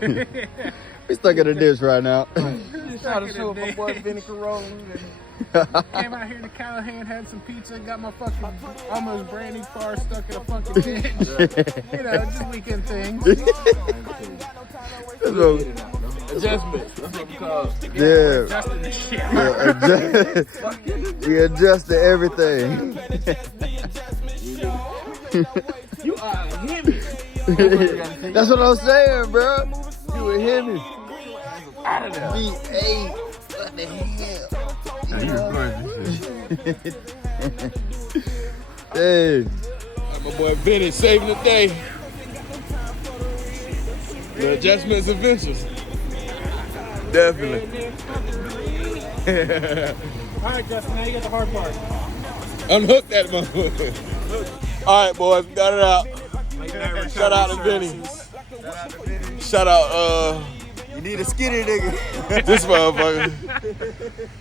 We stuck in the dish right now. Shout out to my boy Vinnie Carollo. Came out here to Callahan, had some pizza, got my fucking almost brand new car stuck in a fucking ditch. You know, just weekend things. Adjustments. That's what we call it. Yeah. Adjusting the shit. We adjusted everything. You are him. That's what I'm saying, bro. You were him. Out of there. V8. What the hell? Hey. My boy Vinnie saving the day. The adjustments adventures. Definitely. All right, Justin, now you got the hard part. Unhook that motherfucker. All right, boys, got it out. Shout out to Vinnie. Shout out, You need a skinny nigga. this motherfucker.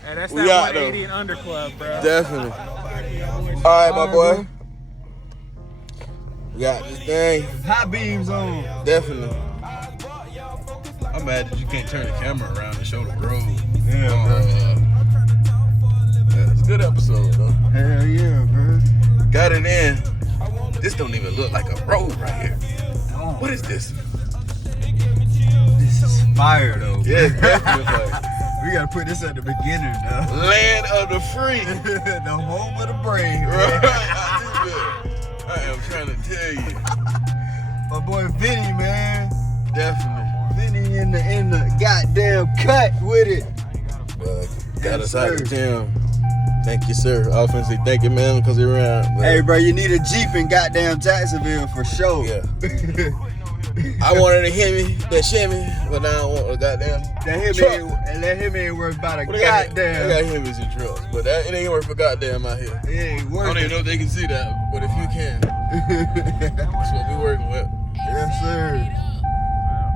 And that's We that out, 180 and under club, bro. Definitely. All right, my boy. We got this thing. High beams on. Definitely. I'm mad that you can't turn the camera around and show the road. Yeah, bro. Yeah, it's a good episode, though. Hell yeah, bro. Got it in. This don't even look like a road right here. What is this? This is fire, though. Yeah, it's definitely like We gotta put this at the beginning, though. land of the free. The home of the brave. Right. I am trying to tell you. My boy Vinnie, man. Definitely. Vinnie in the goddamn cut with it. Got us out sir. of town. Thank you, sir. Offensively, thank you, man, because you're around. Hey, bro, you need a Jeep in goddamn Jacksonville for sure. Yeah. I wanted a Hemi, that shimmy, but now I want a goddamn That him truck. ain't, that him ain't worth about a Well, they got goddamn. Hemis and trucks, but that, it ain't worth for goddamn out here. It ain't I worth don't even it. know if they can see that, but if you can, that's what we working with. Yes, sir.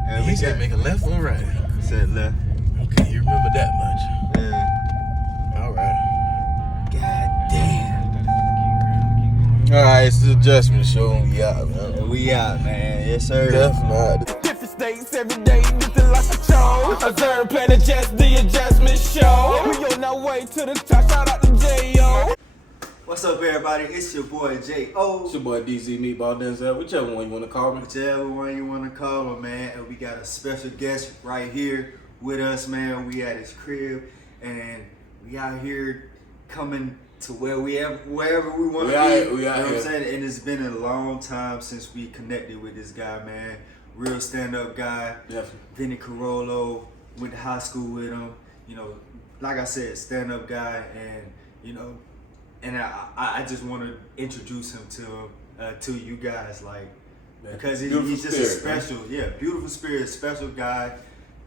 And He said make a left or right. said left. Okay, you remember that much. Yeah. All right. God damn. All right, it's the adjustment show. We out, man. We out, man. Yes, sir. Definitely. Different states every day, different like a show. Observe, plan, adjust, the adjustment show. We on our way to the top, shout out to J.O. What's up, everybody? It's your boy J.O. It's your boy DZ Meatball Denzel, whichever one you want to call me. Whichever one you want to call him, man. And we got a special guest right here with us, man. We at his crib, and we out here coming to wherever we want to be. We out you know what I'm here. saying? And it's been a long time since we connected with this guy, man. Real stand-up guy. Definitely. Vinnie Carollo, went to high school with him. You know, like I said, stand-up guy, and you know, and I just want to introduce him to you guys, like, because he's just a special, beautiful spirit, special guy,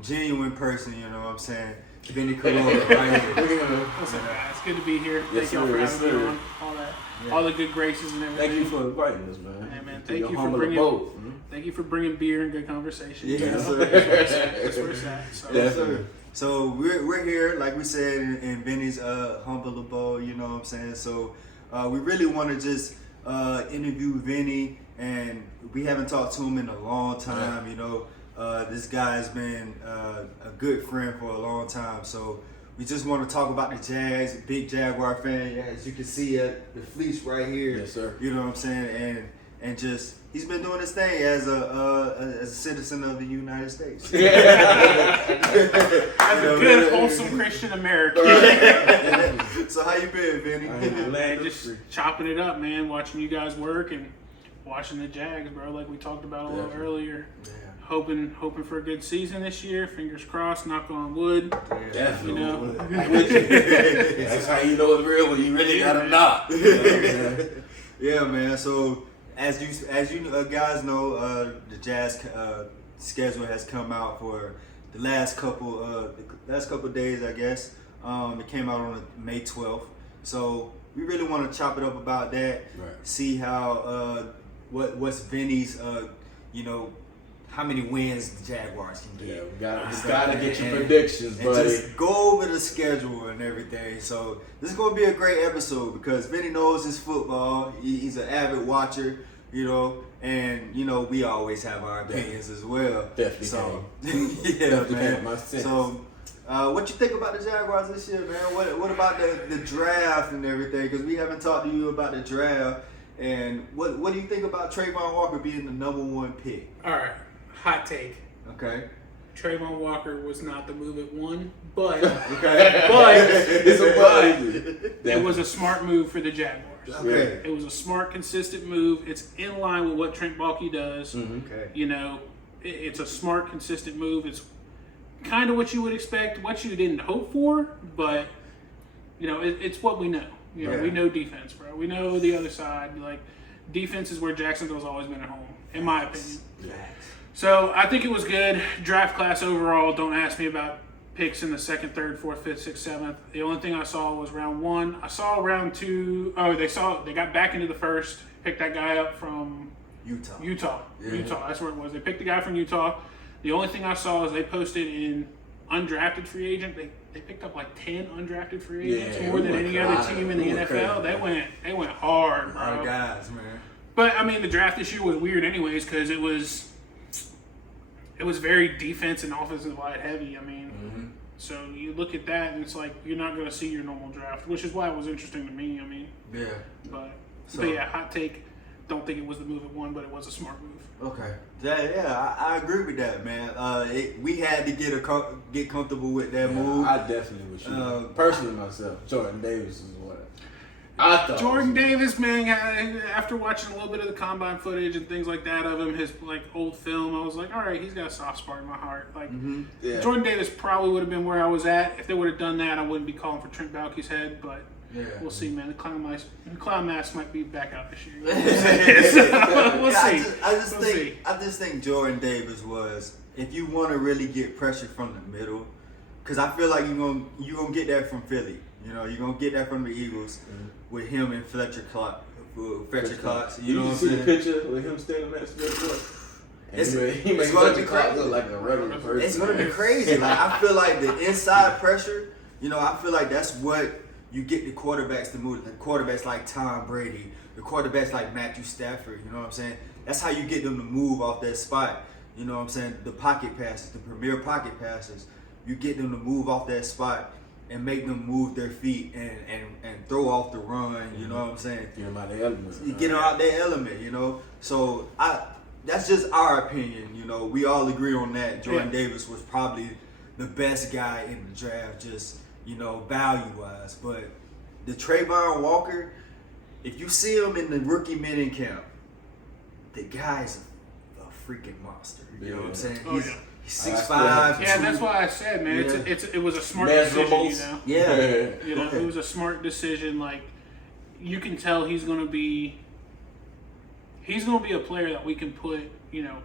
genuine person. You know what I'm saying? Vinnie Carollo, right here. What's up, guys? It's good to be here. Yes, Thank y'all sir. for Yes, having me sir. on. All that, all the good graces and everything. Thank you for inviting us, man. Hey, man, To thank your you for humble bringing. abode. Thank you for bringing beer and good conversation. Yes, You know? sir. That's where it's at. So. Yes, sir. So we're here, like we said, in Vinnie's humble abode. You know what I'm saying? So we really want to just interview Vinnie, and we haven't talked to him in a long time. You know, this guy's been a good friend for a long time. So we just want to talk about the Jags. Big Jaguar fan, as you can see the fleece right here. Yes, sir. You know what I'm saying? And just he's been doing his thing as a citizen of the United States. As a good, wholesome Christian American. So how you been, Vinnie? Man, just chopping it up, man. Watching you guys work and watching the Jags, bro. Like we talked about a little earlier. Yeah. Hoping for a good season this year. Fingers crossed. Knock on wood. Definitely. You know. That's how you know it's real when you really got a knock. Yeah, man. So as you guys know, the Jazz schedule has come out for the last couple days, I guess. It came out on May 12th. So we really want to chop it up about that. Right. See how what's Vinnie's how many wins the Jaguars can get. Yeah, we gotta get your predictions, and buddy. just go over the schedule and everything. So this is gonna be a great episode because Vinnie knows his football. He's an avid watcher, you know, And you know, we always have our opinions as well. Definitely. So Definitely man. my sense. So what you think about the Jaguars this year, man? What about the draft and everything? Because we haven't talked to you about the draft. And what do you think about Trayvon Walker being the number 1 pick? All right, hot take. Okay. Trayvon Walker was not the move at 1, but Okay. it was a smart move for the Jaguars. Okay. It was a smart, consistent move. It's in line with what Trent Baalke does. Okay. You know, it's a smart, consistent move. It's kind of what you would expect, what you didn't hope for, but you know, it's what we know. You know, we know defense, bro. We know the other side. Like, defense is where Jacksonville's always been at home, in my opinion. So I think it was good. Draft class overall. Don't ask me about picks in the 2nd, 3rd, 4th, 5th, 6th, 7th. The only thing I saw was round 1. I saw round 2. Oh, they got back into the 1st. Picked that guy up from Utah. Yeah. Utah. That's where it was. They picked the guy from Utah. The only thing I saw is they posted in undrafted free agent. They picked up like 10 undrafted free agents, more than any other team in the NFL. They went hard, bro. Our guys, man. But I mean, the draft this year was weird, anyways, because it was very defense and offensive line heavy. I mean, so you look at that and it's like you're not going to see your normal draft, which is why it was interesting to me. I mean, but yeah, hot take. Don't think it was the move at 1, but it was a smart move. Okay. I agree with that, man. We had to get comfortable with that move. I definitely was sure. Personally, myself, Jordan Davis is what I thought. Jordan Davis, man, after watching a little bit of the combine footage and things like that of him, his like old film, I was like, all right, he's got a soft spot in my heart. Like, Jordan Davis probably would have been where I was at. If they would have done that, I wouldn't be calling for Trent Baalke's head, but we'll see, man. The clown mask might be back out this year. We'll see. I just think Jordan Davis was, if you want to really get pressure from the middle, because I feel like you're gonna get that from Philly. You know, you're gonna get that from the Eagles with him and Fletcher Cox. You know what I'm see saying? the picture with him standing next to the he makes gonna be Fletcher look like a regular person. It's gonna be crazy. Like, I feel like the inside pressure. You know, I feel like that's what you get the quarterbacks to move. The quarterbacks like Tom Brady, the quarterbacks like Matthew Stafford. You know what I'm saying? That's how you get them to move off that spot. You know what I'm saying? The pocket passes, the premier pocket passes. You get them to move off that spot and make them move their feet and throw off the run. You know what I'm saying? Get them out their element. You get them out their element. You know. So that's just our opinion. You know, we all agree on that. Jordan Davis was probably the best guy in the draft, just, you know, value-wise. But the Trayvon Walker, if you see him in the rookie mini camp, the guy's a freaking monster. You know what I'm saying? He's 6'5". Yeah, that's why I said, man, it was a smart decision, you know? Yeah. You know, it was a smart decision. Like, you can tell he's gonna be a player that we can put, you know,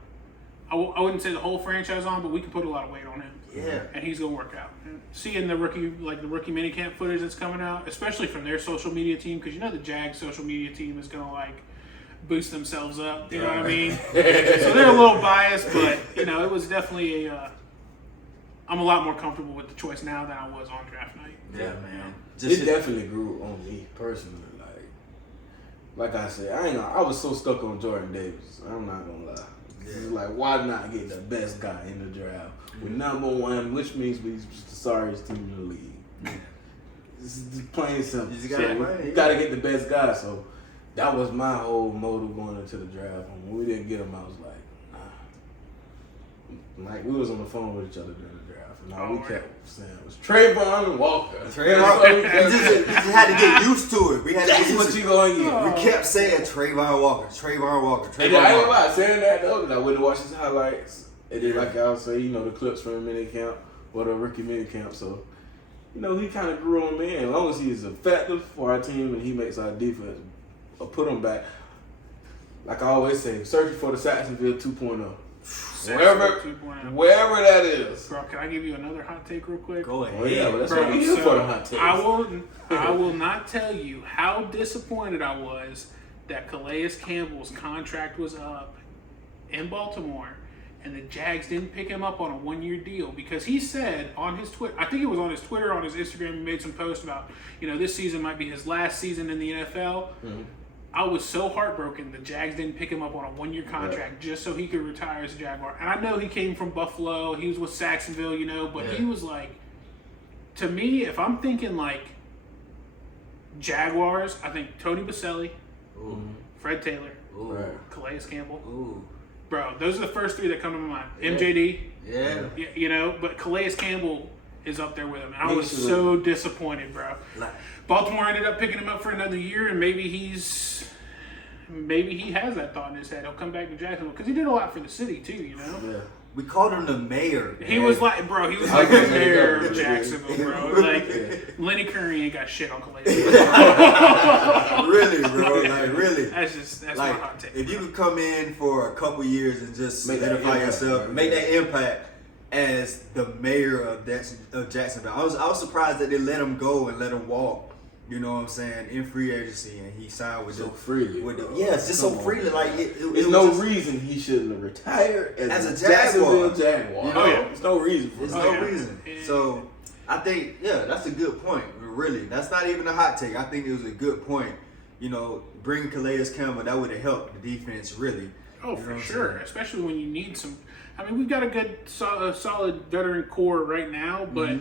I wouldn't say the whole franchise on, but we can put a lot of weight on him. Yeah. And he's gonna work out. And seeing the rookie minicamp footage that's coming out, especially from their social media team, because you know the Jags social media team is gonna like boost themselves up. You know what I mean? So they're a little biased, but you know, it was definitely I'm a lot more comfortable with the choice now than I was on draft night. Yeah, man. It definitely grew on me personally. Like I said, I was so stuck on Jordan Davis. I'm not gonna lie. It's like, why not get the best guy in the draft? We're number 1, which means we're just the sorriest team in the league. This is plain and simple. You gotta get the best guy. So that was my whole motive going into the draft. And when we didn't get him, I was like, nah. Like, we was on the phone with each other during the draft, and all we kept saying was Trayvon Walker. We just had to get used to it. We had to That's get what used you to gonna get. it. We kept saying Trayvon Walker. And I ain't lie, saying that though, because I went to watch his highlights. And then, like I was saying, you know, the clips from the mini camp or the rookie mini camp. So, you know, he kind of grew on me. And as long as he's effective for our team and he makes our defense put him back, like I always say, searching for the Saxonville 2.0. Wherever that is. Bro, can I give you another hot take real quick? Go ahead. Oh, yeah, but that's what we here for, the hot takes. I will not tell you how disappointed I was that Calais Campbell's contract was up in Baltimore and the Jags didn't pick him up on a 1-year deal, because he said on his Twitter, I think it was on his Twitter, on his Instagram, he made some post about, you know, this season might be his last season in the NFL. I was so heartbroken the Jags didn't pick him up on a 1-year contract just so he could retire as a Jaguar. And I know he came from Buffalo. He was with Saxonville, you know, but he was like, to me, if I'm thinking like Jaguars, I think Tony Baselli, Fred Taylor, Calais Campbell. Ooh. Bro, those are the first 3 that come to my mind. MJD. Yeah. You know, but Calais Campbell is up there with him. And I was so disappointed, bro. Baltimore ended up picking him up for another year, and maybe he has that thought in his head. He'll come back to Jacksonville because he did a lot for the city too, you know. Yeah. We called him the mayor. He was like, bro, he was like the mayor of Jacksonville, bro. Like Lenny Curry ain't got shit on Calais. Really, bro. Like really. That's like, my hot take. If you could come in for a couple years and just Make that solidify impact, yourself, right? make that impact as the mayor of Jacksonville. I was surprised that they let him go and let him walk. You know what I'm saying, in free agency, and he signed with freely. It's just so freely. Like there's no reason he shouldn't have retired as a Jaguar. Jaguar. You know? There's no reason for There's it. no reason. So I think, that's a good point. Really, that's not even a hot take. I think it was a good point. You know, bringing Calais Campbell, that would have helped the defense really. Oh, You know for what I'm sure. saying? Especially when you need some. I mean, we've got a good, solid veteran core right now, but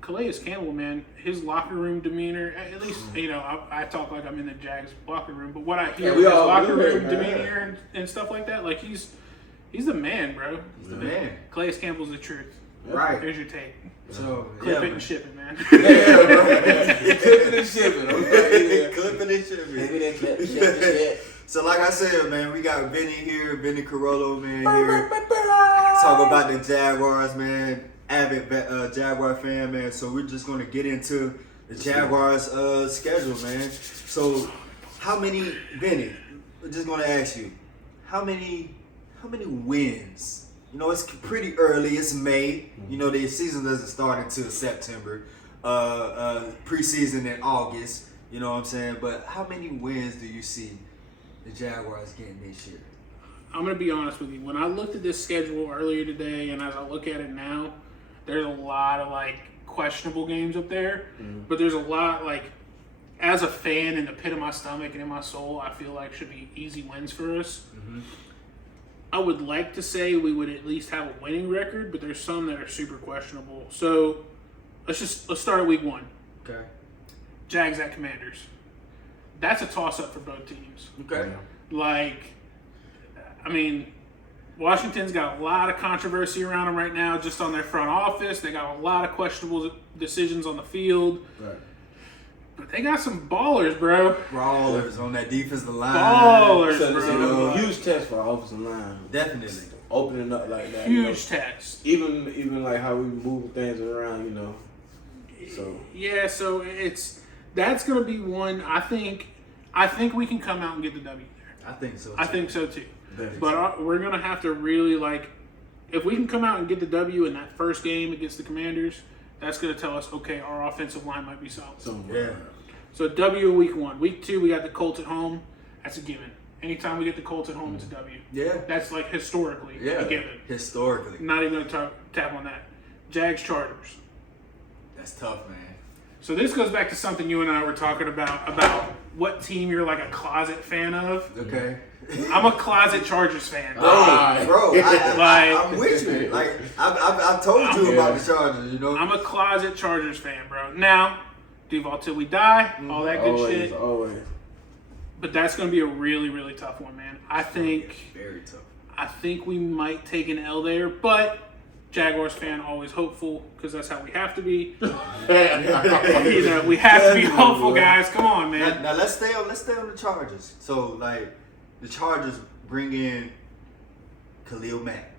Calais Campbell, man, his locker room demeanor, at least, you know, I talk like I'm in the Jags locker room, but what I hear we his all locker do it, room man. demeanor and stuff like that, like he's the man, bro. He's the man. Calais Campbell's the truth. Right. There's your take. So Clip it man. and ship it, man. Yeah, bro. Clipping and shipping. Okay, yeah. Clipping and shipping. Maybe that clip, shit. So like I said, man, we got Vinnie here, Vinnie Carollo, man, here. Talk about the Jaguars, man. Avid Jaguar fan, man. So we're just gonna get into the Jaguars schedule, man. So Vinnie, we're just gonna ask you, how many wins? You know, it's pretty early. It's May. You know, the season doesn't start until September. Preseason in August. You know what I'm saying? But how many wins do you see the Jaguars getting this year? I'm going to be honest with you. When I looked at this schedule earlier today and as I look at it now, there's a lot of, like, questionable games up there. But there's a lot, like, as a fan in the pit of my stomach and in my soul, I feel like should be easy wins for us. I would like to say we would at least have a winning record, but there's some that are super questionable. So let's start at week 1. Okay. Jags at Commanders. That's a toss-up for both teams. Okay. Like, I mean, Washington's got a lot of controversy around them right now just on their front office. They got a lot of questionable decisions on the field. Right. But they got some ballers, bro. Brawlers on that defensive line. Ballers, So bro. a huge test for our offensive line. Definitely. Opening up like that. you know. Huge test. Even like how we move things around, you know. So Yeah, so that's going to be one. I think we can come out and get the W there. I think so. I think so too. Definitely. But we're going to have to really, like, if we can come out and get the W in that first game against the Commanders, that's going to tell us, okay, our offensive line might be solid. Yeah. So W in week 1. Week 2, we got the Colts at home. That's a given. Anytime we get the Colts at home, it's a W. Yeah. That's like historically a given. Historically. Not even going to tap on that. Jags Chargers. That's tough, man. So this goes back to something you and I were talking about what team you're like a closet fan of. Okay. I'm a closet Chargers fan. Bro, I'm with you. Like- Like I've told you about the Chargers. You know. I'm a closet Chargers fan, bro. Now, Duval till we die, all that good shit. Always. But that's going to be a really, really tough one, man. I think Very tough. we might take an L there, but Jaguars fan always hopeful because that's how we have to be. You know, we have to be hopeful, guys. Come on, man. Now let's stay on the Chargers. So like the Chargers bring in Khalil Mack.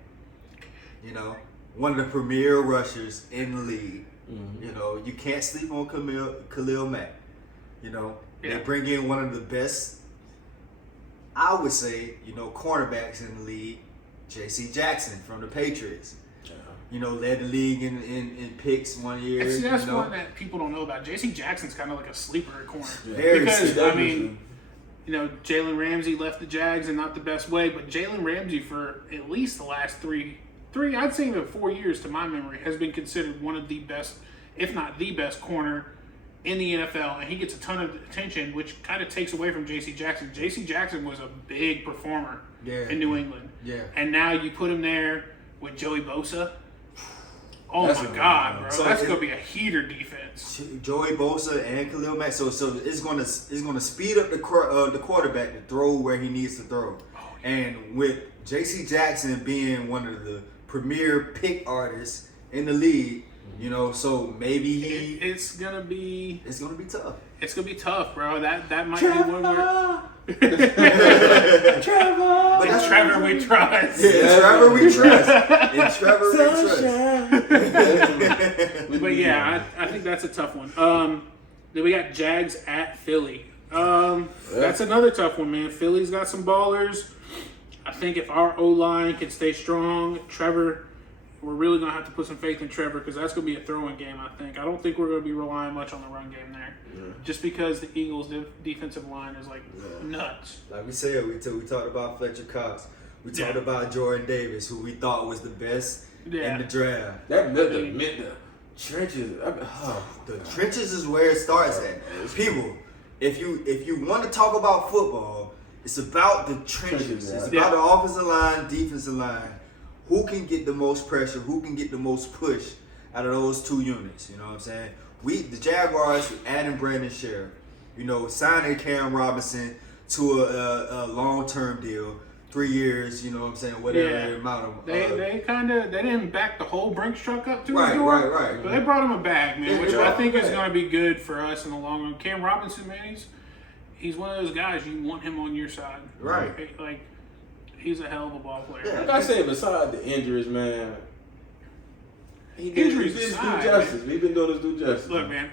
You know, one of the premier rushers in the league. You know, you can't sleep on Khalil Mack. You know, Yeah. they bring in one of the best, I would say, you know, cornerbacks in the league, J.C. Jackson from the Patriots. You know, led the league in picks one year. And see, that's you know. one that people don't know about. J.C. Jackson's kind of like a sleeper at corner. Very Because, sleeper. I mean, you know, Jalen Ramsey left the Jags in not the best way, but Jalen Ramsey for at least the last three, I'd say even 4 years to my memory, has been considered one of the best, if not the best corner in the NFL, and he gets a ton of attention, which kind of takes away from J.C. Jackson. J.C. Jackson was a big performer in New England. Yeah. And now you put him there with Joey Bosa. Oh That's my a- God, bro! so That's it- gonna be a heater defense. Joey Bosa and Khalil Mack. So it's gonna speed up the quarterback to throw where he needs to throw. And with J.C. Jackson being one of the premier pick artists in the league, you know, so maybe It's gonna be it's gonna be tough. It's gonna be tough, bro. That might be one where Trevor. But that's Trevor we trust. Yeah, Trevor we trust. And Trevor we trust. But yeah, I think that's a tough one. Then we got Jags at Philly. That's another tough one, man. Philly's got some ballers. I think if our O-line can stay strong, Trevor, we're really going to have to put some faith in Trevor because that's going to be a throwing game, I think. I don't think we're going to be relying much on the run game there. Yeah. Just because the Eagles' defensive line is like nuts. Like we said, we talked about Fletcher Cox. We talked about Jordan Davis, who we thought was the best in the draft. That meant the trenches. The trenches is where it starts at. People, if you want to talk about football, it's about the trenches. It's about the offensive line, defensive line. Who can get the most pressure? Who can get the most push out of those two units? You know what I'm saying? The Jaguars, adding Brandon Sheriff, you know, signing Cam Robinson to a long-term deal, 3 years. You know what I'm saying? Whatever amount of. They didn't back the whole Brinks truck up to his Right, door. right. But they brought him a bag, man, which Yeah, I think is right. going to be good for us in the long run. Cam Robinson, man, he's one of those guys you want him on your side. Right. Like, he's a hell of a ball player. Yeah. Like I said, beside the injuries, man, Injuries He's aside, due justice. We've been doing this due justice. Look, man,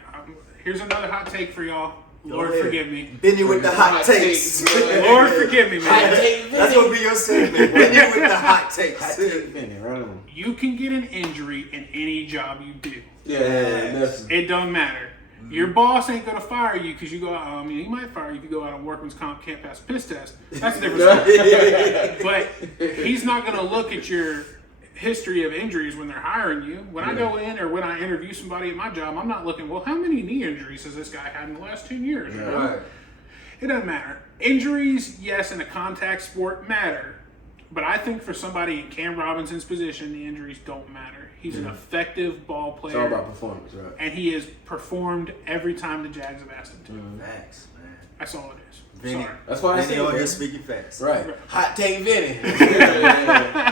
here's another hot take for y'all. Lord ahead. forgive me. Vinny with the hot takes. Lord forgive me, man. That's gonna be your segment. Vinny with the hot takes. Hot take Vinny, right on. You can get an injury in any job you do. Yeah, that's It don't matter. Your boss ain't gonna fire you because you go out. I mean, he might fire you if you go out on workman's comp, can't pass a piss test. That's a different story. But he's not gonna look at your history of injuries when they're hiring you. When I go in or when I interview somebody at my job, I'm not looking, well, how many knee injuries has this guy had in the last 10 years? You know? Right. It doesn't matter. Injuries, yes, in a contact sport matter. But I think for somebody in Cam Robinson's position, the injuries don't matter. He's an effective ball player. it's all about performance, right? And he has performed every time the Jags have asked him to. Facts, man. That's all it is. Vinny, Sorry. That's why I Vinny say, on man. here speaking facts. Right. Hot take Vinny.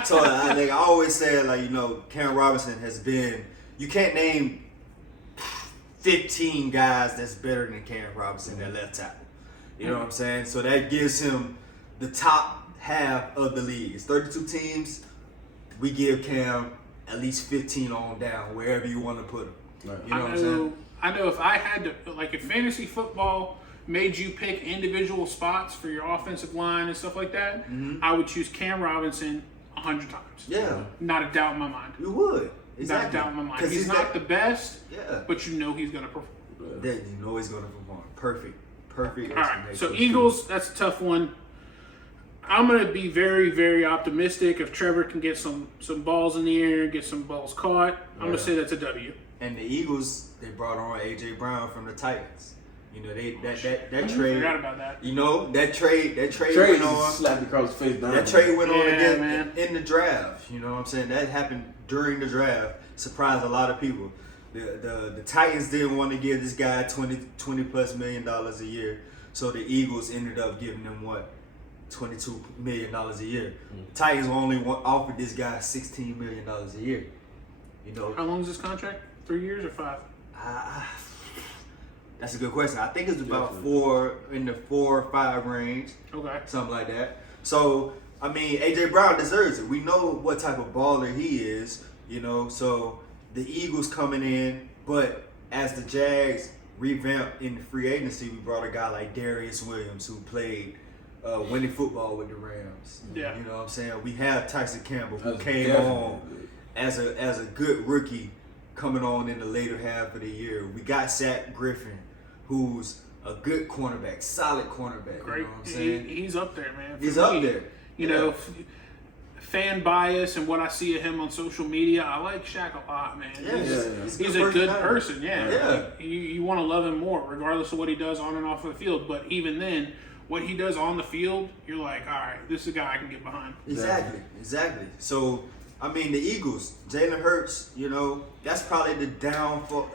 So I always say, like, you know, Cam Robinson has been. You can't name 15 guys that's better than Cam Robinson at left tackle. You know what I'm saying? So that gives him the top half of the league. It's 32 teams. We give Cam at least 15 on down, wherever you want to put him. Right. You know what I'm saying? I know if I had to, like, if fantasy football made you pick individual spots for your offensive line and stuff like that, I would choose Cam Robinson 100 times. Yeah, Not a doubt in my mind. you would. Not a Exactly. doubt in my mind. 'Cause He's not the best, Yeah. but you know he's going to perform. That you know he's going to perform. Perfect. All right, explanation. so Eagles, that's a tough one. I'm going to be very, very optimistic. If Trevor can get some balls in the air, get some balls caught, I'm going to say that's a W. And the Eagles, they brought on A.J. Brown from the Titans. You know, that I trade. forgot about that. You know, that trade Trey went just on. slapped across his face down. That trade went on Yeah, again man. in the draft. You know what I'm saying? That happened during the draft. Surprised a lot of people. The Titans didn't want to give this guy $20 plus million a year. So the Eagles ended up giving him what? $22 million a year. Titans only offered this guy $16 million a year. You know, How long is this contract? 3 years or 5? that's a good question. I think it's about Definitely. in the 4 or 5 range, Okay. something like that. So I mean, AJ Brown deserves it. We know what type of baller he is, you know. So the Eagles coming in, but as the Jags revamped in the free agency, we brought a guy like Darius Williams who played winning football with the Rams. Yeah. You know what I'm saying? We have Tyson Campbell who That's came definitely on as a good rookie coming on in the later half of the year. We got Zach Griffin, who's a good cornerback, solid cornerback. Great. You know what I'm saying? He's up there, man. For He's up me, there. You Yeah. know, fan bias and what I see of him on social media, I like Shaq a lot, man. Yeah, He's a good person, yeah. Yeah. You want to love him more, regardless of what he does on and off of the field. But even then, what he does on the field, you're like, all right, this is a guy I can get behind. Exactly. So, I mean, the Eagles, Jalen Hurts, that's probably the downfall.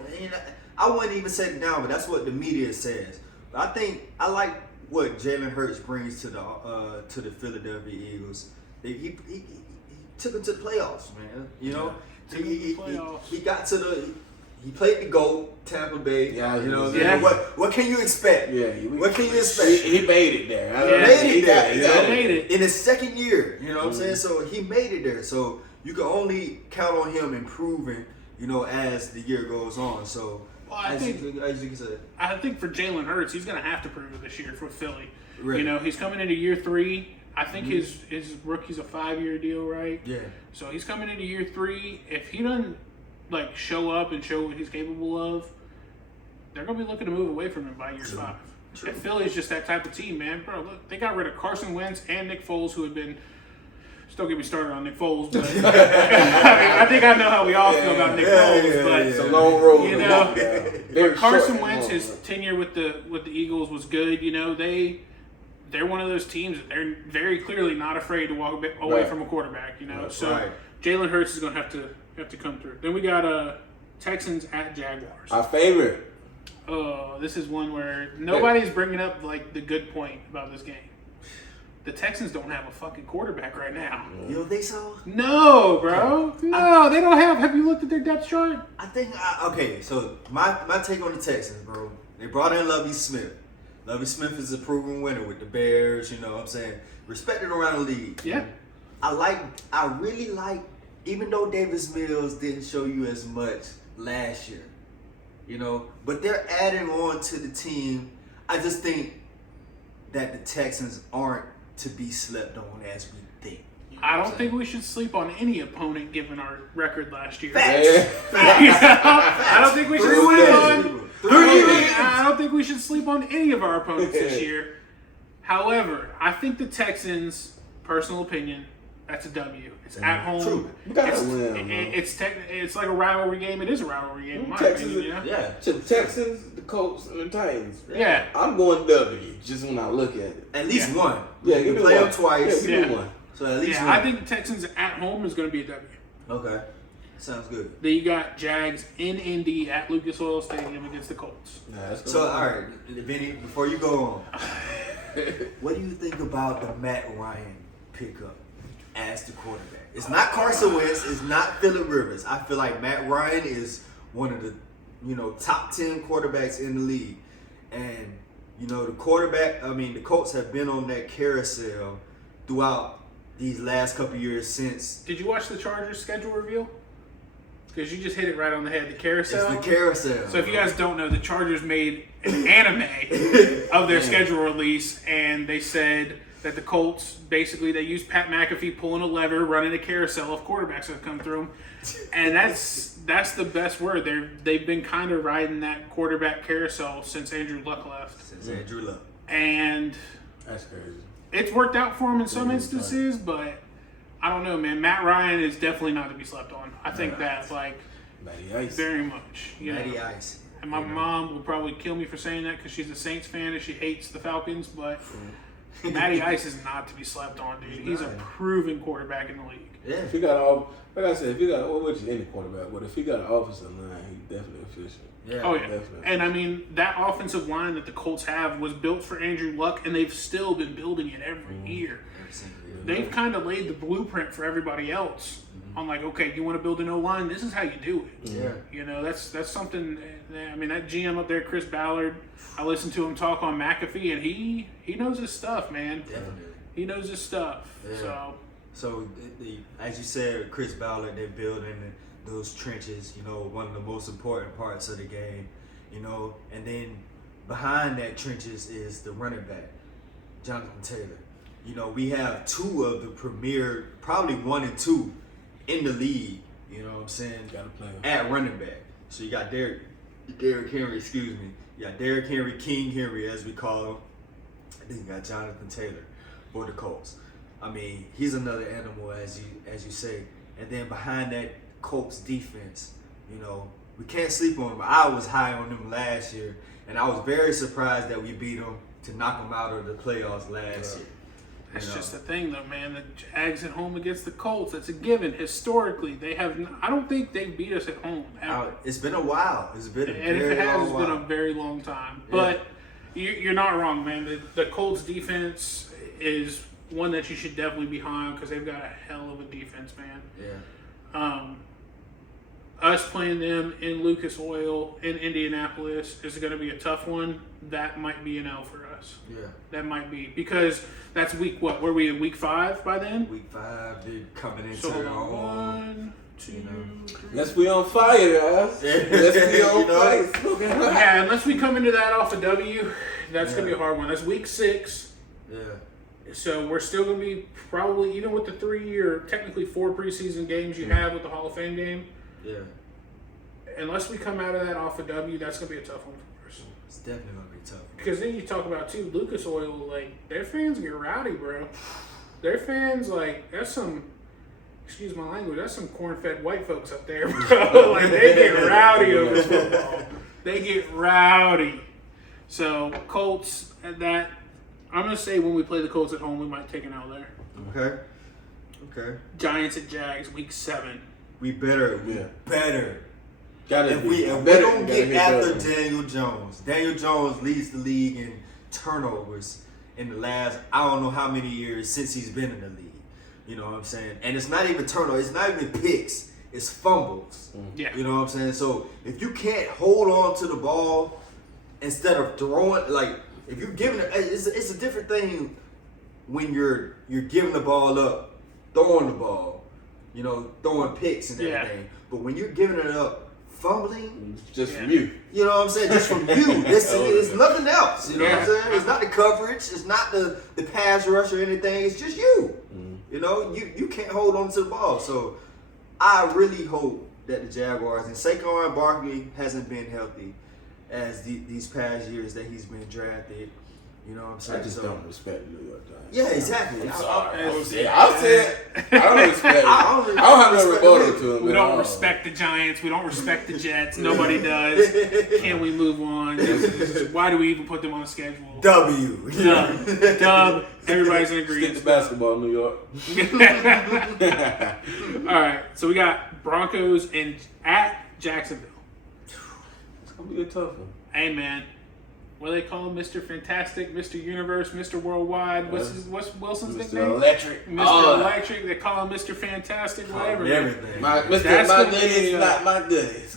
I wouldn't even say down, but that's what the media says. But I like what Jalen Hurts brings to the Philadelphia Eagles. He took them to the playoffs, man. He got to he played the GOAT, Tampa Bay. Yeah, What can you expect? Yeah, what can you expect? He made it there. He made it in his second year. You know what I'm saying? So he made it there. So you can only count on him improving, as the year goes on. So as you can say, I think for Jalen Hurts, he's going to have to prove it this year for Philly. Really? He's coming into year 3. I think his rookie's a 5-year deal, right? Yeah. So he's coming into year 3. If he doesn't show up and show what he's capable of, they're gonna be looking to move away from him by year 5. And Philly's just that type of team, man. Bro, look, they got rid of Carson Wentz and Nick Foles, who had been. Still get me started on Nick Foles, but I think I know how we all feel about Nick Foles. But it's a long road. But Carson Wentz, his tenure with the Eagles was good. They're one of those teams that they're very clearly not afraid to walk away from a quarterback. So Jalen Hurts is going to have to come through. Then we got Texans at Jaguars. Our favorite. Oh, this is one where nobody's bringing up the good point about this game. The Texans don't have a fucking quarterback right now. You don't think so? No, bro. No, they don't have. Have you looked at their depth chart? I think. Okay, so my take on the Texans, bro. They brought in Lovie Smith. Lovie Smith is a proven winner with the Bears. You know what I'm saying? Respected around the league. Yeah. I really like, even though Davis Mills didn't show you as much last year, but they're adding on to the team. I just think that the Texans aren't to be slept on as we think. I don't think we should sleep on any opponent given our record last year. I don't think we should sleep on. I don't think we should sleep on any of our opponents this year. However, I think the Texans, personal opinion, that's a W. It's at home. True. You gotta win. It's like a rivalry game. It is a rivalry game, in my opinion. Yeah. To the Texans, the Colts, and the Titans. Yeah. I'm going W just when I look at it. At least one. Yeah, you can play them twice. Yeah, give me one. So at least one. I think the Texans at home is going to be a W. Okay. Sounds good. Then you got Jags in Indy at Lucas Oil Stadium against the Colts. So, all right, Vinny, before you go on, what do you think about the Matt Ryan pickup as the quarterback? It's not Carson Wentz. It's not Phillip Rivers. I feel like Matt Ryan is one of the, top 10 quarterbacks in the league. And, the Colts have been on that carousel throughout these last couple years since. Did you watch the Chargers schedule reveal? Because you just hit it right on the head. The carousel. It's the carousel. So if you guys don't know, the Chargers made an anime of their schedule release, and they said that the Colts, basically, they used Pat McAfee pulling a lever, running a carousel of quarterbacks that come through them. And that's the best word. They've been kind of riding that quarterback carousel since Andrew Luck left. And that's crazy. It's worked out for him in some instances, but I don't know, man. Matt Ryan is definitely not to be slept on. I think that's Matty Ice. very much. Matty Ice. And my mom will probably kill me for saying that because she's a Saints fan and she hates the Falcons, but Matty Ice is not to be slept on, dude. He's a proven quarterback in the league. Yeah. If he got like I said, if he got any quarterback, but if he got an offensive line, he definitely efficient. Yeah. Oh, yeah. Definitely. And that offensive line that the Colts have was built for Andrew Luck, and they've still been building it every year. They've kind of laid the blueprint for everybody else on okay, you want to build an O-line, this is how you do it. Yeah. That's something. That GM up there, Chris Ballard, I listened to him talk on McAfee, and he knows his stuff, man. Definitely. He knows his stuff. Yeah. So as you said, Chris Ballard, they're building those trenches, one of the most important parts of the game, and then behind that trenches is the running back, Jonathan Taylor. We have two of the premier, probably 1 and 2 in the league, you know what I'm saying, at running back. So you got Derrick Henry, You got Derrick Henry, King Henry as we call him. And then you got Jonathan Taylor for the Colts. I mean, he's another animal, as you say. And then behind that Colts defense, you know, we can't sleep on them. I was high on them last year, and I was very surprised that we beat them to knock them out of the playoffs last year. That's just the thing, though, man. The Jags at home against the Colts, that's a given. Historically, they have. I don't think they beat us at home ever. It's been a while. It's been a and very if it has, long it's while. been a very long time. Yeah. But you're not wrong, man. The Colts defense is one that you should definitely be high on because they've got a hell of a defense, man. Yeah. Us playing them in Lucas Oil in Indianapolis is going to be a tough one. That might be an L for us. Yeah. That might be because that's week what? Were we in week 5 by then? Week 5, they're coming into So their own. 1, 2, you know. 3. Let's be on fire, guys. Let's be on You know? fire. Yeah, unless we come into that off a W, that's going to be a hard one. That's week 6. Yeah. So we're still going to be probably, even with the 3 or technically 4 preseason games you have with the Hall of Fame game, Yeah. unless we come out of that off a W, that's going to be a tough one for us. It's definitely going to be tough. Because then you talk about, too, Lucas Oil, like, their fans get rowdy, bro. Their fans, like, that's some, excuse my language, that's some corn-fed white folks up there, bro. Like, they get rowdy over football. They get rowdy. So, Colts, at that, I'm going to say when we play the Colts at home, we might take an L there. Okay. Giants at Jags, week 7. We better. Yeah. Better. Gotta If be. we Better- don't gotta get be after better. Daniel Jones. Daniel Jones leads the league in turnovers in the last, I don't know how many years since he's been in the league. You know what I'm saying? And it's not even turnovers. It's not even picks. It's fumbles. Yeah. You know what I'm saying? So if you can't hold on to the ball instead of throwing, like if you're giving it, it's a different thing when you're giving the ball up, throwing the ball, you know, throwing picks and everything. But when you're giving it up, fumbling, Just from you. you know what I'm saying? Just from you. It's nothing else. You know what I'm saying? It's not the coverage. It's not the pass rush or anything. It's just you. You know, you can't hold on to the ball. So I really hope that the Jaguars, and Saquon Barkley hasn't been healthy as these past years that he's been drafted. You know what I'm saying? I just don't respect the New York Giants. Yeah, exactly. I'll say it. I don't respect it. I don't I don't have no respect rebuttal it. to him. We at don't all. respect the Giants. We don't respect the Jets. Nobody does. Can we move on? Why do we even put them on the schedule? W. Dub. Everybody's in Stick agreement. to basketball, New York. All right. So we got Broncos at Jacksonville. It's gonna be a tough one. Hey, man. What do they call him? Mr. Fantastic, Mr. Universe, Mr. Worldwide. What's Wilson's Mr. nickname? Electric. Mr. Oh, Electric. They call him Mr. Fantastic, whatever. Everything. My That's my gonna goodies, be, not my goodies.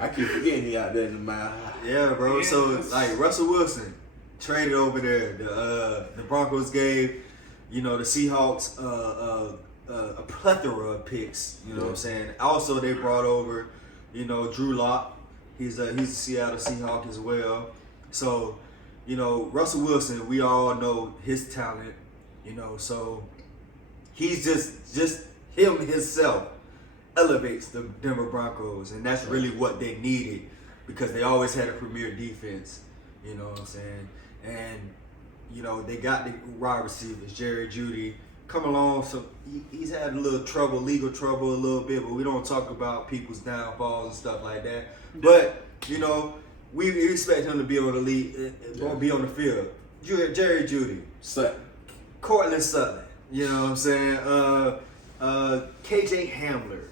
I keep forgetting he out there in the mile high. Yeah, bro. Yeah, So that's- like Russell Wilson traded over there. The Broncos gave, you know, the Seahawks a plethora of picks. You know what I'm saying? Also, they brought over, you know, Drew Lock. He's a Seattle Seahawk as well. So, you know, Russell Wilson, we all know his talent. You know, so he's just him himself elevates the Denver Broncos, and that's really what they needed because they always had a premier defense. You know what I'm saying? And you know they got the wide receivers, Jerry Jeudy, come along. So he's had a little trouble, legal trouble a little bit, but we don't talk about people's downfalls and stuff like that. But you know, we expect him to be on the lead, be on the field. Jerry Jeudy, Sutton. Cortland Sutton. You know what I'm saying? KJ Hamler.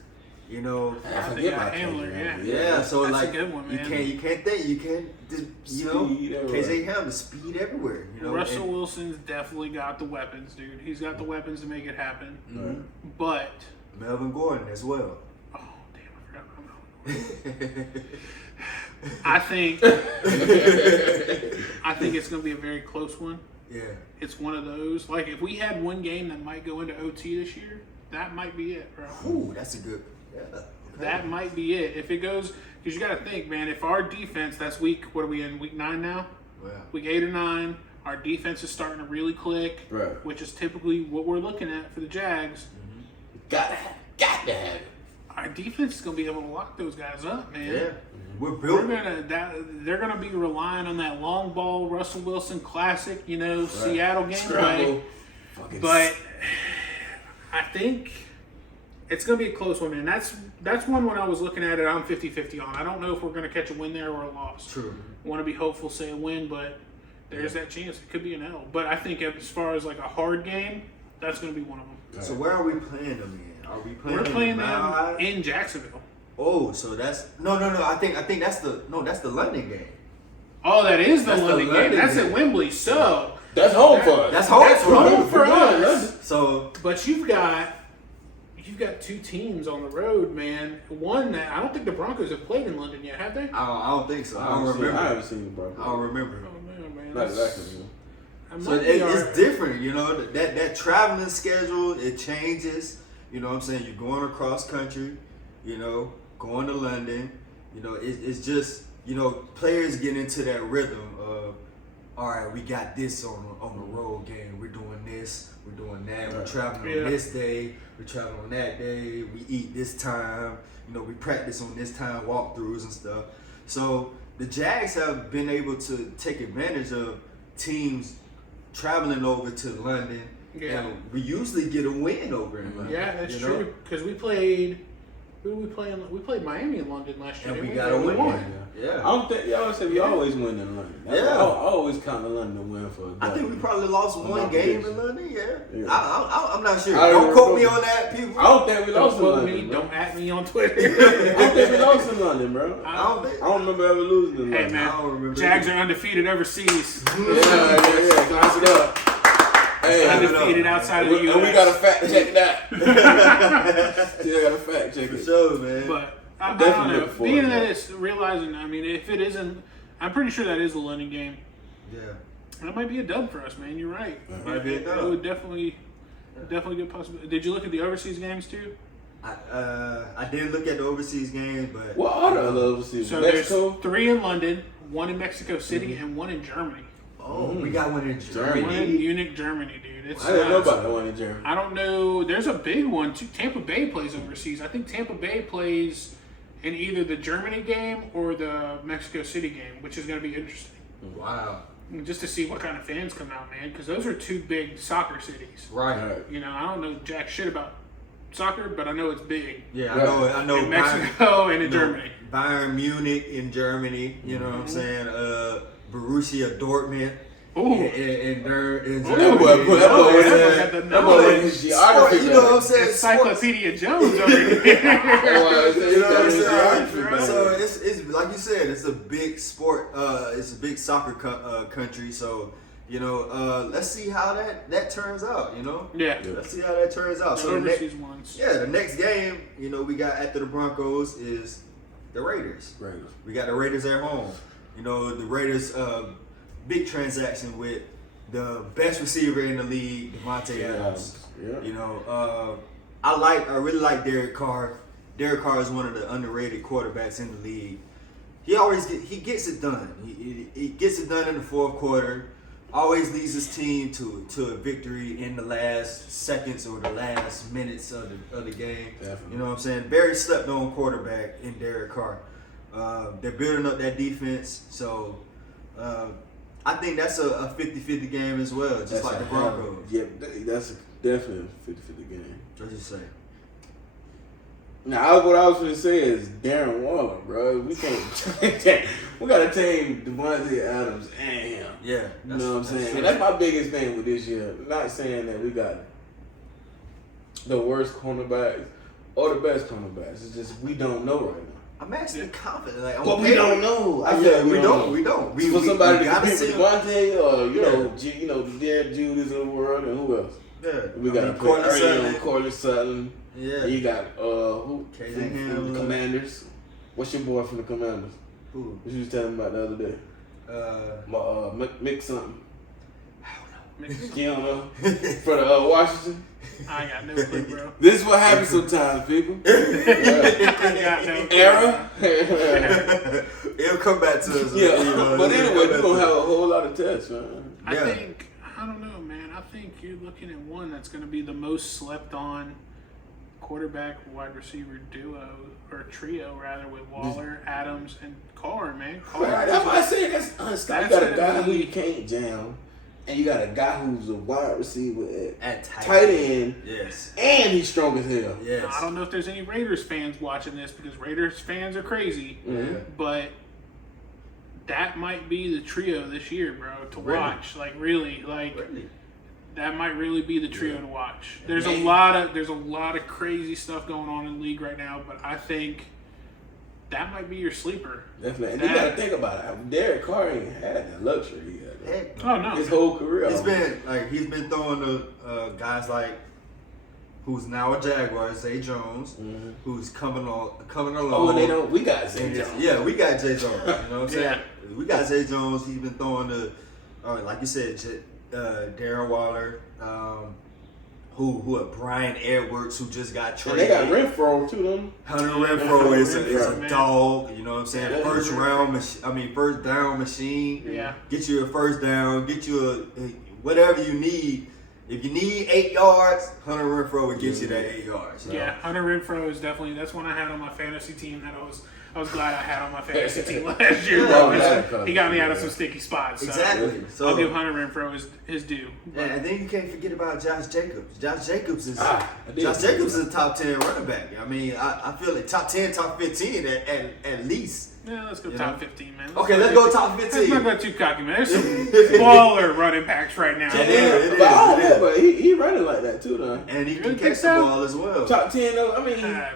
You know. I They forget got about Hamler, Hamler. Yeah, so That's a like good one, you man. can't think, you can't just, you know, Speed everywhere. KJ Hamler, speed everywhere. You know, Russell and- Wilson's definitely got the weapons, dude. He's got the weapons to make it happen. Mhm. But, Melvin Gordon as well. oh, damn, I forgot about Melvin. I think it's going to be a very close one. Yeah. It's one of those. Like, if we had one game that might go into OT this year, that might be it, bro. Ooh, that's a good. Yeah. Okay. That might be it. If it goes, because you got to think, man, if our defense, that's what are we in, week 9 now? Well, Week 8 or 9, our defense is starting to really click, Right. which is typically what we're looking at for the Jags. Got to have it. Our defense is going to be able to lock those guys up, man. Yeah, we're built. They're gonna be relying on that long ball Russell Wilson classic, Seattle game Scramble. play. But I think it's gonna be a close one, and that's one when I was looking at it, I'm 50-50 on. I don't know if we're gonna catch a win there or a loss. True. Want to be hopeful, say a win, but there's that chance it could be an L. But I think as far as like a hard game, that's gonna be one of them. So where are we playing them in? Are we playing? We're playing them Mile High? in Jacksonville. Oh, so that's no. I think that's the London game. Oh, that is the That's the London game. London That's game. at Wembley. So That's home for us. That's home that's for home us. for us. So But you've got two teams on the road, man. One that I don't think the Broncos have played in London yet, have they? I don't think so. I don't I remember. haven't seen the Broncos. I don't remember. Oh man, Not that's- exactly. I So might be it's alright. different, that traveling schedule, it changes. You know what I'm saying? You're going across country, going to London. It's just, players get into that rhythm of, all right, we got this on the road game. We're doing this, we're doing that. We're traveling on this day, we're traveling on that day. We eat this time. We practice on this time, walkthroughs and stuff. So the Jags have been able to take advantage of teams traveling over to London, and we usually get a win over in London. Yeah, that's true. Because we played. Who did we play? We played Miami in London last year. And we didn't got a win. won. Yeah. I don't think y'all said we always win in London. I always count the London win for a I think we probably lost one game in London. Yeah. I'm not sure. I Don't quote me remember. on that, people. I don't think we Don't lost in quote London. me. bro. Don't at me on Twitter. I don't think we lost in London, bro. I I don't remember ever losing in Hey London. I don't man, remember Jags either. are undefeated overseas. Yeah. Class it up. Hey, Undefeated outside of the U.S. and we got to fact check that. Still got to fact check For it. sure, man. But I definitely don't know. looking forward Being to that that. it's realizing, if it isn't, I'm pretty sure that is a London game. Yeah. That might be a dub for us, man. You're right. Might be a dub. It would definitely good possibility. Did you look at the overseas games too? I didn't look at the overseas games, but What are the other overseas? So Mexico? there's 3 in London, 1 in Mexico City, and 1 in Germany. we got one in Germany. 1 in Munich, Germany, dude. It's I didn't know nuts. about that one in Germany. I don't know. There's a big one too. Tampa Bay plays overseas. I think Tampa Bay plays in either the Germany game or the Mexico City game, which is going to be interesting. Wow. Just to see what kind of fans come out, man, because those are 2 big soccer cities. Right. I don't know jack shit about soccer, but I know it's big. Yeah, Right. I know. In Mexico and in Germany. Bayern Munich in Germany. You know what I'm saying? Borussia Dortmund. Ooh. In Germany. That boy got the that boy knowledge. his geography. You know what I'm saying? Encyclopedia Jones over here. You know what I'm saying? Right. So it's like you said, it's a big sport. It's a big soccer country. So let's see how that turns out. Yeah. Let's see how that turns out. The So overseas ones. the next game we got after the Broncos is the Raiders. We got the Raiders at home. The Raiders big transaction with the best receiver in the league, Devontae Adams. Yeah. I really like Derek Carr. Derek Carr is one of the underrated quarterbacks in the league. He gets it done. He gets it done in the fourth quarter. Always leads his team to a victory in the last seconds or the last minutes of the game. Definitely. You know what I'm saying? Very slept on quarterback in Derek Carr. They're building up that defense, so I think that's a 50-50 game as well, just That's like the a Broncos. Yeah, that's definitely a 50-50 game. What you say? Now, what I was going to say is Darren Waller, bro. We can't. We got to tame Devontae Adams and him. Yeah, You know what I'm saying? true. And that's my biggest thing with this year. Not saying that we got the worst cornerbacks or the best cornerbacks. It's just we don't know right now. I'm actually confident. Like, on But we paper. don't know. I Yeah, said we don't. For somebody to gotta compete see with him. Devontae or Yeah. the Derek Judas of the world and who else? Yeah, We got to Cortland put Sutton. Cortland Sutton. Yeah. You got who? KJ From Hamler. the Commanders. What's your boy from the Commanders? Who? What you was telling me about the other day? Mick something. You don't know? For the Washington. I got no clue, bro. This is what happens sometimes, people. I got no clue. Error. It'll come back to us. Yeah, but anyway, we're gonna have a whole lot of tests, man. I Yeah. don't know, man. I think you're looking at one that's going to be the most slept on quarterback wide receiver duo or trio rather with Waller, Adams, and Carr, man. Carr. Right, that's why I say that's unstoppable. You got a guy gonna who be- you can't jam, and you got a guy who's a wide receiver At tight end, Yes. and he's strong as hell. Yes. I don't know if there's any Raiders fans watching this because Raiders fans are crazy, Mm-hmm. but that might be the trio this year, bro, to Really? watch. Like really, like Really? that might really be the trio to watch. There's Man. a lot of crazy stuff going on in the league right now, but I think that might be your sleeper. Definitely. And you got to think about it. Derek Carr ain't had the luxury he had Heck Oh no, his whole career. He's been throwing to guys like who's now a Jaguar, Zay Jones, who's coming along. Oh, and they don't. We got Zay And Jones. yeah, we got Zay Jones. You know what I'm saying? Yeah. We got Zay Jones. He's been throwing to, like you said, Darren Waller, who Brian Edwards, who just got And traded. they got Renfro too. Them. Hunter Renfro is a man. dog. You know what I'm saying? Yeah. First down machine. Yeah. Get you a first down. Get you a whatever you need. If you need 8 yards, Hunter Renfro will get you that 8 yards. you know? Yeah, Hunter Renfro is definitely that's one I had on my fantasy team that I was glad I had on my fantasy team last year. Yeah, bro. He got me out of some sticky spots. So Exactly. So I'll give Hunter Renfro his due. But and then you can't forget about Josh Jacobs. Josh Jacobs is I did. Josh Jacobs is a top 10 running back. I mean, I feel like top 10, top 15 at least. yeah, let's go You top know? 15, man. Okay, let's go top Let's 15. not go too cocky, man. There's some baller running backs right now. Yeah, it is, But I don't it is. know, but he running like that too, though. And he You can really think catch so? the ball as well. Top 10, though. I mean, Man,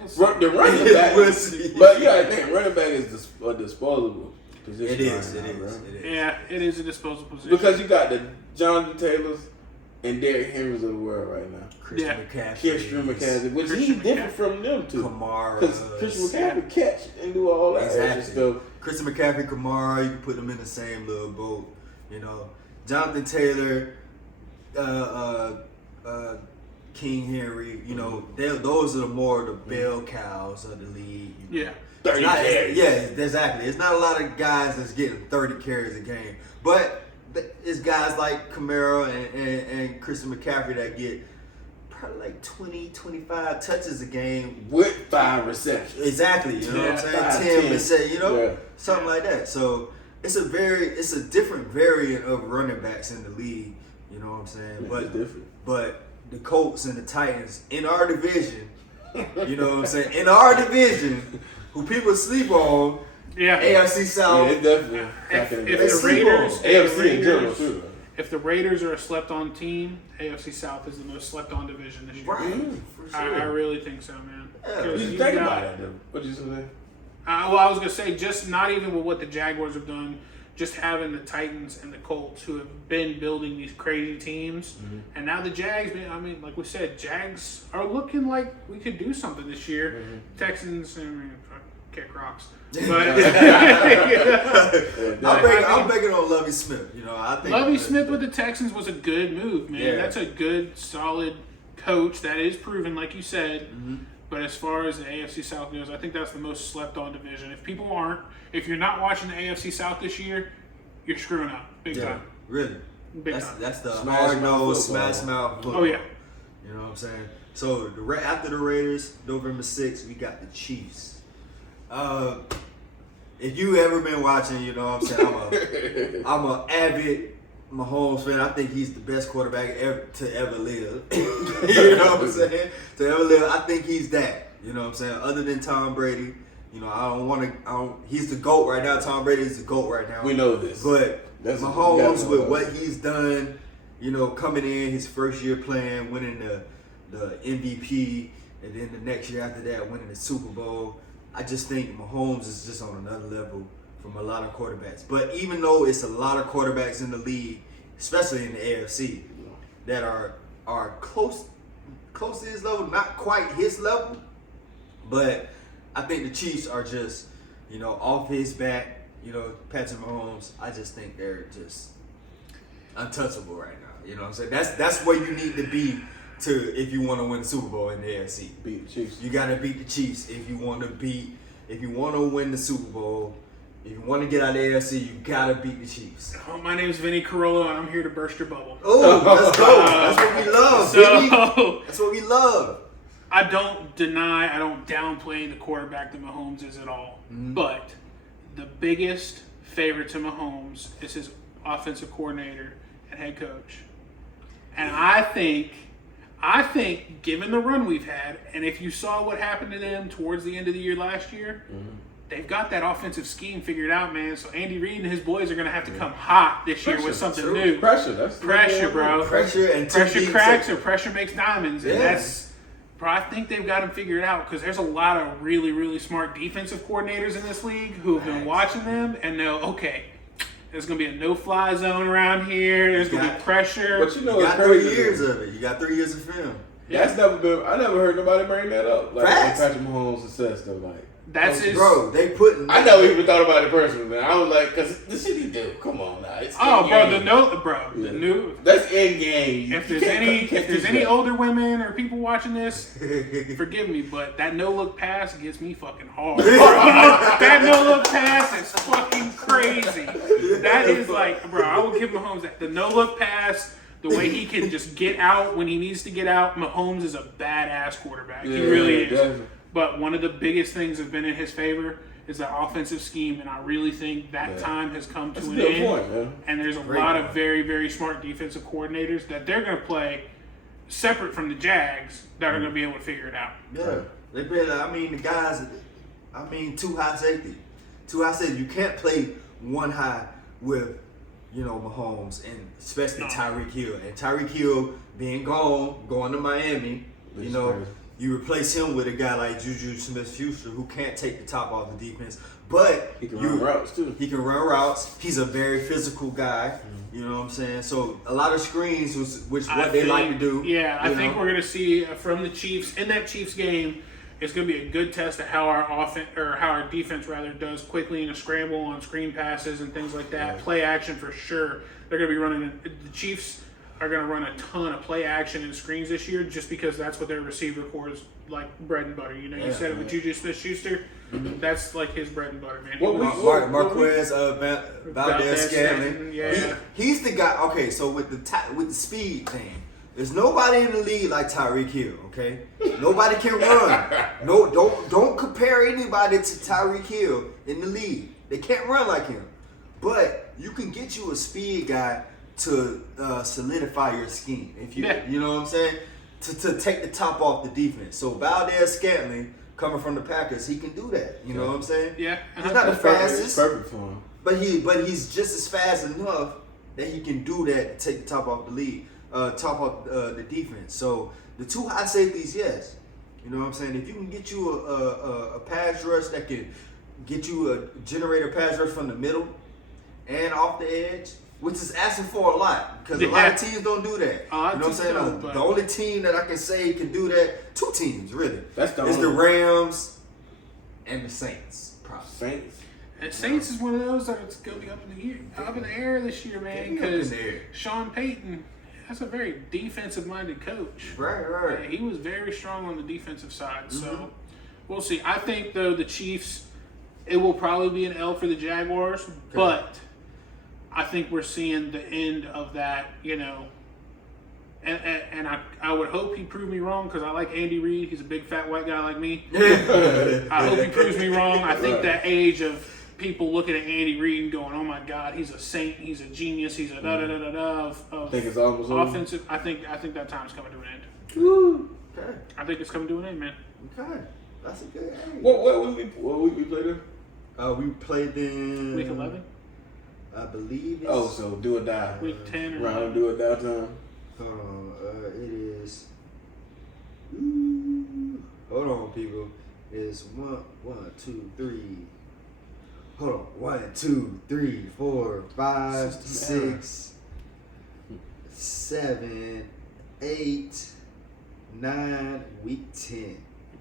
we'll see. the running back. We'll see. But you gotta think, running back is a disposable position. It is. right It now, is. bro. It is. Yeah, it is a disposable position. Because you got the Jonathan Taylors and Derrick Henrys of the world right now. Christian Yeah. McCaffrey. Christian McCaffrey, which Christian he's different McCaffrey. from them two. Kamara. Because Christian McCaffrey catch and do all that extra Exactly. stuff. Christian McCaffrey, Kamara, you can put them in the same little boat. You know, Jonathan Taylor, King Henry. You know, those are the more the bell cows of the league. You know. Yeah. 30 carries. Yeah, exactly. It's not a lot of guys that's getting 30 carries a game, but it's guys like Kamara and Christian McCaffrey that get probably like 20, 25 touches a game. With 5 receptions. Exactly, you know what I'm Yeah. saying? 5, 10, 10. say, you know, Yeah. something like that. So it's a different variant of running backs in the league. You know what I'm saying? It's different. But the Colts and the Titans in our division, you know what I'm saying? In our division, who people sleep on, Yeah. AFC Yeah, South. it's definitely If, cracking if the the sleep Raiders, on. if the AFC in general, Raiders, too. if the Raiders are a slept-on team, AFC South is the most slept-on division this year. Right. For I sure. really think so, man. Yeah. 'Cause You you think got- about it, though. What you say? Well, I was gonna say just not even with what the Jaguars have done, just having the Titans and the Colts who have been building these crazy teams, and now the Jags. Man, I mean, like we said, Jags are looking like we could do something this year. Texans, I mean, kick rocks, but I'm begging on Lovie Smith. You know, I think Lovie Smith with the Texans was a good move, man. Yeah. That's a good, solid coach that is proven, like you said. But as far as the AFC South goes, I think that's the most slept-on division. If you're not watching the AFC South this year, you're screwing up big Yeah, time. really. Big That's time. that's the Smash hard mouth nose, football. smash mouth football. Oh yeah, You know what I'm saying? So after the Raiders, November 6th, we got the Chiefs. If you ever been watching, you know what I'm saying, I'm a avid Mahomes fan. I think he's the best quarterback to ever live. You know what I'm saying? To ever live, I think he's that. You know what I'm saying? Other than Tom Brady, you know, he's the GOAT right now. Tom Brady is the GOAT right now. We know this. But That's- you Mahomes, gotta know with that. what he's done, you know, coming in his first year playing, winning the MVP, and then the next year after that, winning the Super Bowl. I just think Mahomes is just on another level from a lot of quarterbacks. But even though it's a lot of quarterbacks in the league, especially in the AFC, that are close to his level, not quite his level, but I think the Chiefs are just, you know, off his back. You know, Patrick Mahomes, I just think they're just untouchable right now. You know what I'm saying? That's where you need to be if you want to win the Super Bowl in the AFC. Beat the Chiefs. You got to beat the Chiefs if you want to win the Super Bowl. If you want to get out of the AFC, you got to beat the Chiefs. Oh, my name is Vinnie Carollo, and I'm here to burst your bubble. Oh, let's go. That's what we love, baby. So, That's what we love. I don't downplay the quarterback that Mahomes is at all. Mm-hmm. But the biggest favorite to Mahomes is his offensive coordinator and head coach. And I think, given the run we've had, and if you saw what happened to them towards the end of the year last year, they've got that offensive scheme figured out, man. So Andy Reid and his boys are going to have to come hot this year with something new. Pressure, that's Pressure, bro. Pressure cracks or pressure makes diamonds. And Yeah. bro, I think they've got them figured out because there's a lot of really, really smart defensive coordinators in this league who have been watching them and know, okay, there's going to be a no-fly zone around here. There's going to be pressure. But you know, You it's got 3 crazy. years of it. You got 3 years of film. That's never been. I never heard nobody bring that up. Like Facts. Patrick Mahomes' success, though. Like That's his. Bro, they putting. I never even thought about it personally, man. I was like, because the shit he do. Come on now. It's Oh, bro, in-game. the new. That's in game. If there's any older women or people watching this, forgive me, but that no look pass gets me fucking hard. Bro. That no look pass is fucking crazy. That is like, bro, I will give Mahomes that. The no look pass, the way he can just get out when he needs to get out. Mahomes is a badass quarterback. He really is. Definitely. But one of the biggest things that's been in his favor is the offensive scheme, and I really think that time has come to That's a an good end. point, man. And there's a Great lot point. of very, very smart defensive coordinators that they're going to play separate from the Jags that are going to be able to figure it out. Yeah, they been. I mean, the guys. I mean, 2 high safety. 2 high safety. You can't play 1 high with, Mahomes and especially No. Tyreek Hill. And Tyreek Hill being going to Miami. It's You crazy. you replace him with a guy like Juju Smith-Schuster who can't take the top off the defense, but He can run routes too. He can run routes. He's a very physical guy. You know what I'm saying? So a lot of screens, which what they like to do. Yeah, I you think know? we're going to see from the Chiefs in that Chiefs game. It's going to be a good test of how our defense does quickly in a scramble on screen passes and things like that. Play action for sure. They're going to be running. The Chiefs are going to run a ton of play action and screens this year, just because that's what their receiver core is like bread and butter. You said it with Juju Smith-Schuster. That's like his bread and butter, man. What we- Marquez Valdez-Scantling. Yeah. He's the guy. Okay, so with the speed thing, there's nobody in the league like Tyreek Hill. Okay, nobody can run. No, don't compare anybody to Tyreek Hill in the league. They can't run like him. But you can get you a speed guy to solidify your scheme. If you know what I'm saying, to take the top off the defense. So Valdez-Scantling, coming from the Packers, he can do that. You know what I'm saying? Yeah. He's not the It's fastest, perfect for him. but he's just as fast enough that he can do that to take the top off the league, top off the defense. So the 2 high safeties, yes. You know what I'm saying? If you can get you a pass rush that can get you a generator pass rush from the middle and off the edge, which is asking for a lot because a lot of teams don't do that. A lot You of know what I'm teams saying? don't, but- The only team that I can say can do that, 2 teams really, That's the is the only- Rams and the Saints. Probably. Saints. And Saints is one of those that it's going to be up in the air this year, man, because Up in the air. Sean Payton, that's a very defensive-minded coach. Right. Yeah, he was very strong on the defensive side, Mm-hmm. so we'll see. I think, though, the Chiefs, it will probably be an L for the Jaguars, but I think we're seeing the end of that, and I would hope he proved me wrong because I like Andy Reid. He's a big fat white guy like me. I hope he proves me wrong. I think that age of people looking at Andy Reid and going, "Oh my God, he's a saint, he's a genius, he's a da da da da da." I think it's almost over. Offensive. I think that time's coming to an end. Woo. Okay. I think it's coming to an end, man. Okay. That's a good age. What week we played in? We played in Week 11, I believe it's So do or die. week 10, or Round do or die time. it is hold on people. It's 1, 2, 3. Hold on. 1, 2, 3, 4, 5, 6, 7, 8, 9, week 10.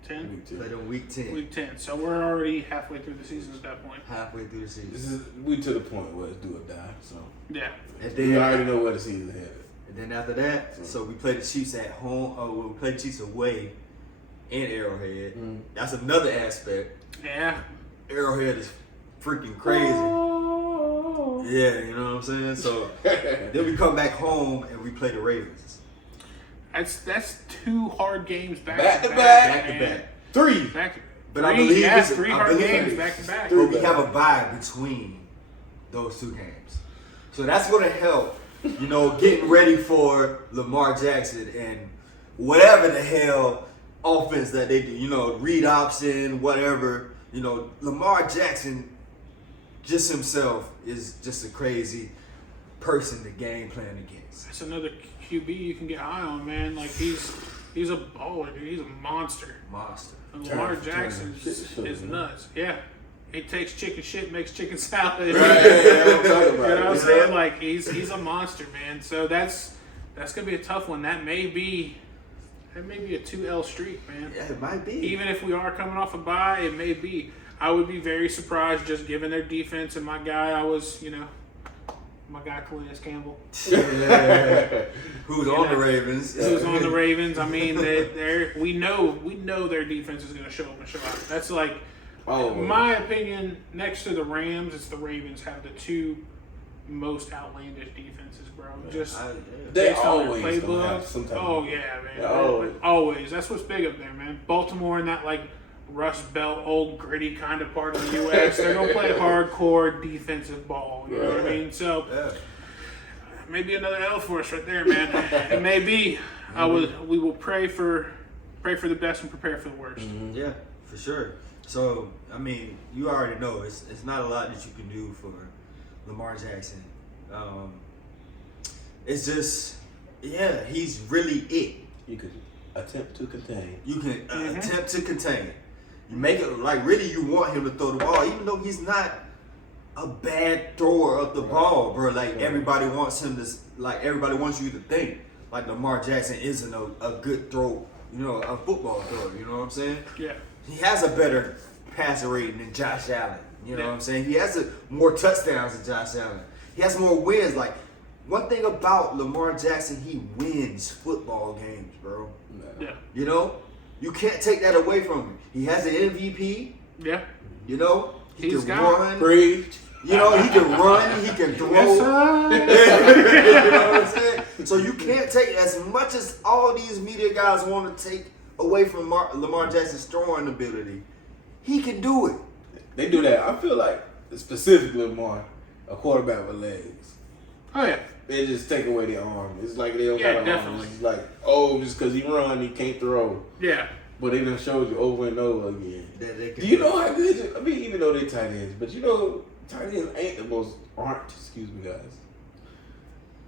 10. Played on week 10. Week 10. So we're already halfway through the season at that point. Halfway through the season. This is we to the point where it's do or die. So Yeah. And we already know where the season headed. And then after that, so we played the Chiefs at home. We played the Chiefs away in Arrowhead. That's another aspect. Yeah. Arrowhead is freaking crazy. Yeah, you know what I'm saying? So then we come back home and we play the Ravens. That's 2 hard games back to Back. back. Back to back. 3. Back to But three, I believe yes, it's- 3 I hard believe games it's- back to back. But we have a bye between those 2 games. So that's going to help, getting ready for Lamar Jackson and whatever the hell offense that they do, read option, whatever. Lamar Jackson just himself is just a crazy person to game plan against. That's another QB you can get high on, man. Like he's a baller, dude. He's a monster. Monster. And Lamar Turn- Jackson turn- is shit, nuts. Yeah. He takes chicken shit, makes chicken salad. Right, yeah, I'm talking about You know what I'm it. saying? Like he's a monster, man. So that's gonna be a tough one. That may be a 2L streak, man. Yeah, it might be. Even if we are coming off a bye, it may be. I would be very surprised just given their defense and my guy. My guy Calais Campbell, Who's on the Ravens? who's on the Ravens. I mean, we know their defense is going to show up and show out. That's like, in my opinion, next to the Rams, it's the Ravens have the 2 most outlandish defenses, bro. Just They based on their always gonna playbook. have some type of- Oh yeah, man. Yeah, Always. That's what's big up there, man. Baltimore and that like Rust Belt, old gritty kind of part of the U.S. They're gonna play hardcore defensive ball. You know what I mean? So maybe another L for us right there, man. It may be. We will pray for the best and prepare for the worst. Mm-hmm. Yeah, for sure. So, I mean, you already know it's not a lot that you can do for Lamar Jackson. It's just, he's really it. You could attempt to contain. You can attempt to contain. You make it like really you want him to throw the ball, even though he's not a bad thrower of the ball, bro. Like everybody wants him to, everybody wants you to think like Lamar Jackson isn't a good throw, a football thrower. You know what I'm saying? Yeah. He has a better passer rating than Josh Allen. You know what I'm saying? He has more touchdowns than Josh Allen. He has more wins. Like, one thing about Lamar Jackson, he wins football games, bro. Yeah. You can't take that away from him. He has an MVP. Yeah. He He's can got- run. Preach. He can run. He can throw. Yes, sir. You know what I'm saying? So you can't take as much as all these media guys want to take away from Lamar Jackson's throwing ability. He can do it. They do that. I feel like specifically Lamar, a quarterback with legs. Oh yeah. They just take away their arm. It's like they don't Yeah, got an arm. definitely. It's like, just because he run, he can't throw. Yeah. But they done showed you over and over again. That they can Do you know how good? I mean, even though they tight ends, but tight ends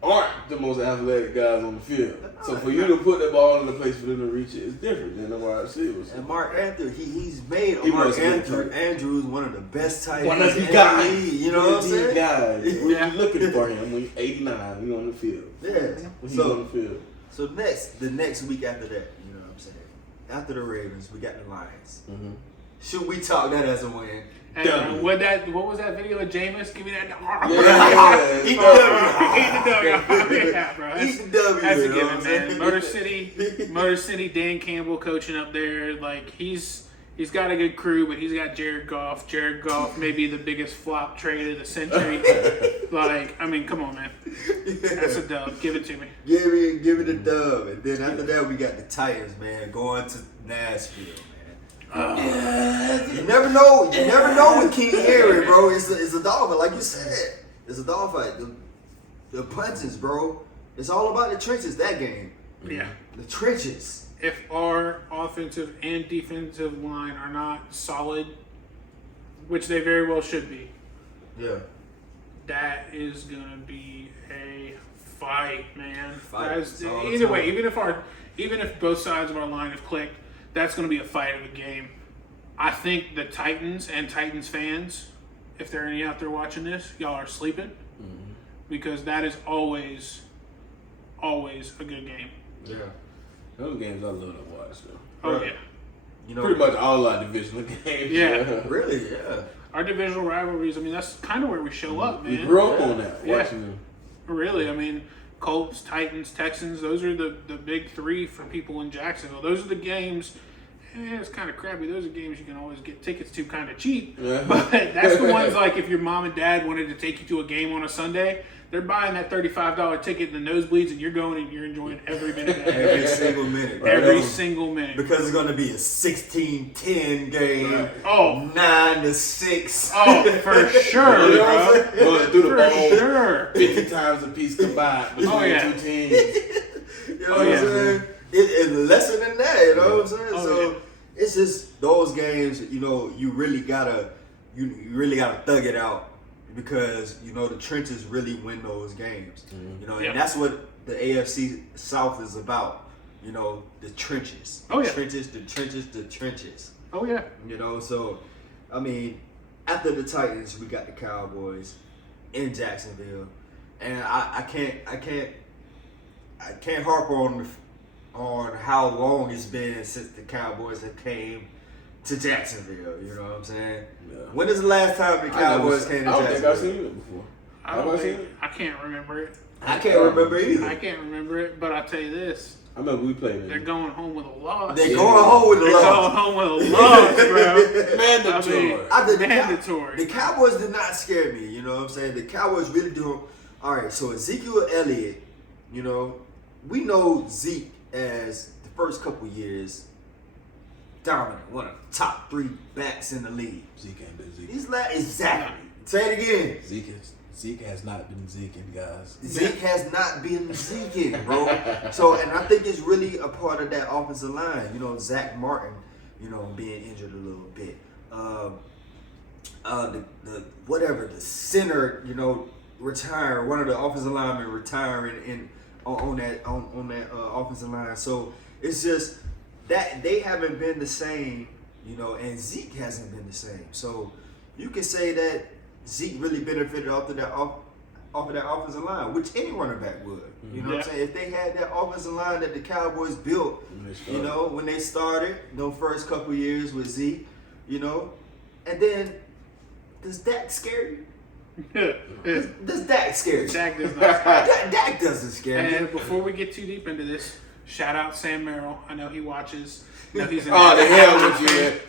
aren't the most athletic guys on the field. So for you to put the ball in the place for them to reach it is different than the wide receivers. And Mark Andrews, he's made He Mark was a good Andrews one of the best tight One ends of in the the guys. league. You know what I'm saying? Guys. We're Yeah. looking for him when he's 89. We on the field. Yeah. When he's on the field. So the next week after that, you know what I'm saying? After the Ravens, we got the Lions. Mm-hmm. Should we talk that as a win? And what was that video of Jameis? Give me that. Yeah. Eat the W. Yeah, bro. Eat the W. That's a you know given, what I'm man. saying? Motor City, Dan Campbell coaching up there. Like he's got a good crew, but he's got Jared Goff. Jared Goff may be the biggest flop trade of the century. Like, I mean, come on, man. That's a dub. Give it to me. Give it a dub. And then after that, we got the Titans, man, going to Nashville, man. You never know. You never know with King Henry, bro. It's a dog fight, like you said. It's a dog fight. The punches, bro. It's all about the trenches. That game. Yeah. The trenches. If our offensive and defensive line are not solid, which they very well should be, Yeah. that is gonna be a fight, man. Fight. That's- It's all the either way, time. even if both sides of our line have clicked, that's gonna be a fight of a game. I think the Titans and Titans fans, if there are any out there watching this, y'all are sleeping because that is always a good game. Yeah. Those games I love to watch, though. Oh Right. yeah. You know, Pretty much all our divisional games. Yeah. Really, yeah. Our divisional rivalries, I mean, that's kind of where we show up, man. We grew up on that, Yeah. watching them. Really, I mean, Colts, Titans, Texans, those are the big three for people in Jacksonville. Those are the games, it's kind of crappy. Those are games you can always get tickets to kind of cheap. Yeah. But that's the ones like if your mom and dad wanted to take you to a game on a Sunday, they're buying that $35 ticket in the nosebleeds, and you're going and you're enjoying every minute of that. Every single minute. Bro. Every single minute. Because it's going to be a 16-10 game. Right. Oh. 9-6. Oh, for sure, You know what I'm bro. saying? Going through the For bowl sure. 50 times a piece combined between Oh, yeah. two teams. You know what I'm saying? It's lesser than that, you know what I'm saying? Oh, So yeah. it's just those games, you know, you really gotta thug it out because, you know, the trenches really win those games. You know, Yeah. and that's what the AFC South is about. You know, the trenches. Oh, yeah. The trenches. Oh, yeah. You know, so I mean, after the Titans, we got the Cowboys in Jacksonville, and I can't harp on how long it's been since the Cowboys have came to Jacksonville. You know what I'm saying? Yeah. When is the last time the Cowboys came to I don't think I've Jacksonville? seen it before. I Have don't I seen think, it? I can't remember it. I can't remember either. I can't remember it, but I'll tell you this. I remember we played They're it. going home with a loss. They're going home with the They're going loss. home with a loss, bro. Mandatory. I think Mandatory. The Cowboys did not scare me. You know what I'm saying? The Cowboys really do. All right, so Ezekiel Elliott, you know, we know Zeke as the first couple years dominant, one of the top 3 backs in the league. Zeke ain't been Zeke. Exactly. Say it again. Zeke has not been Zeking, guys. Zeke has not been Zeking, bro. So, and I think it's really a part of that offensive line. You know, Zach Martin, you know, being injured a little bit. The center, you know, retire. One of the offensive linemen retiring on that offensive line. So it's just that they haven't been the same, you know, and Zeke hasn't been the same. So you can say that Zeke really benefited off of that offensive line, which any running back would. You know what I'm saying? If they had that offensive line that the Cowboys built, you know, when they started, those first couple years with Zeke, you know, and then does Dak scare you? Does Dak scare you? Dak does not scare Dak doesn't scare me. And before we get too deep into this, shout out Sam Merrill. I know he watches. I know he's in Oh, the hell with you.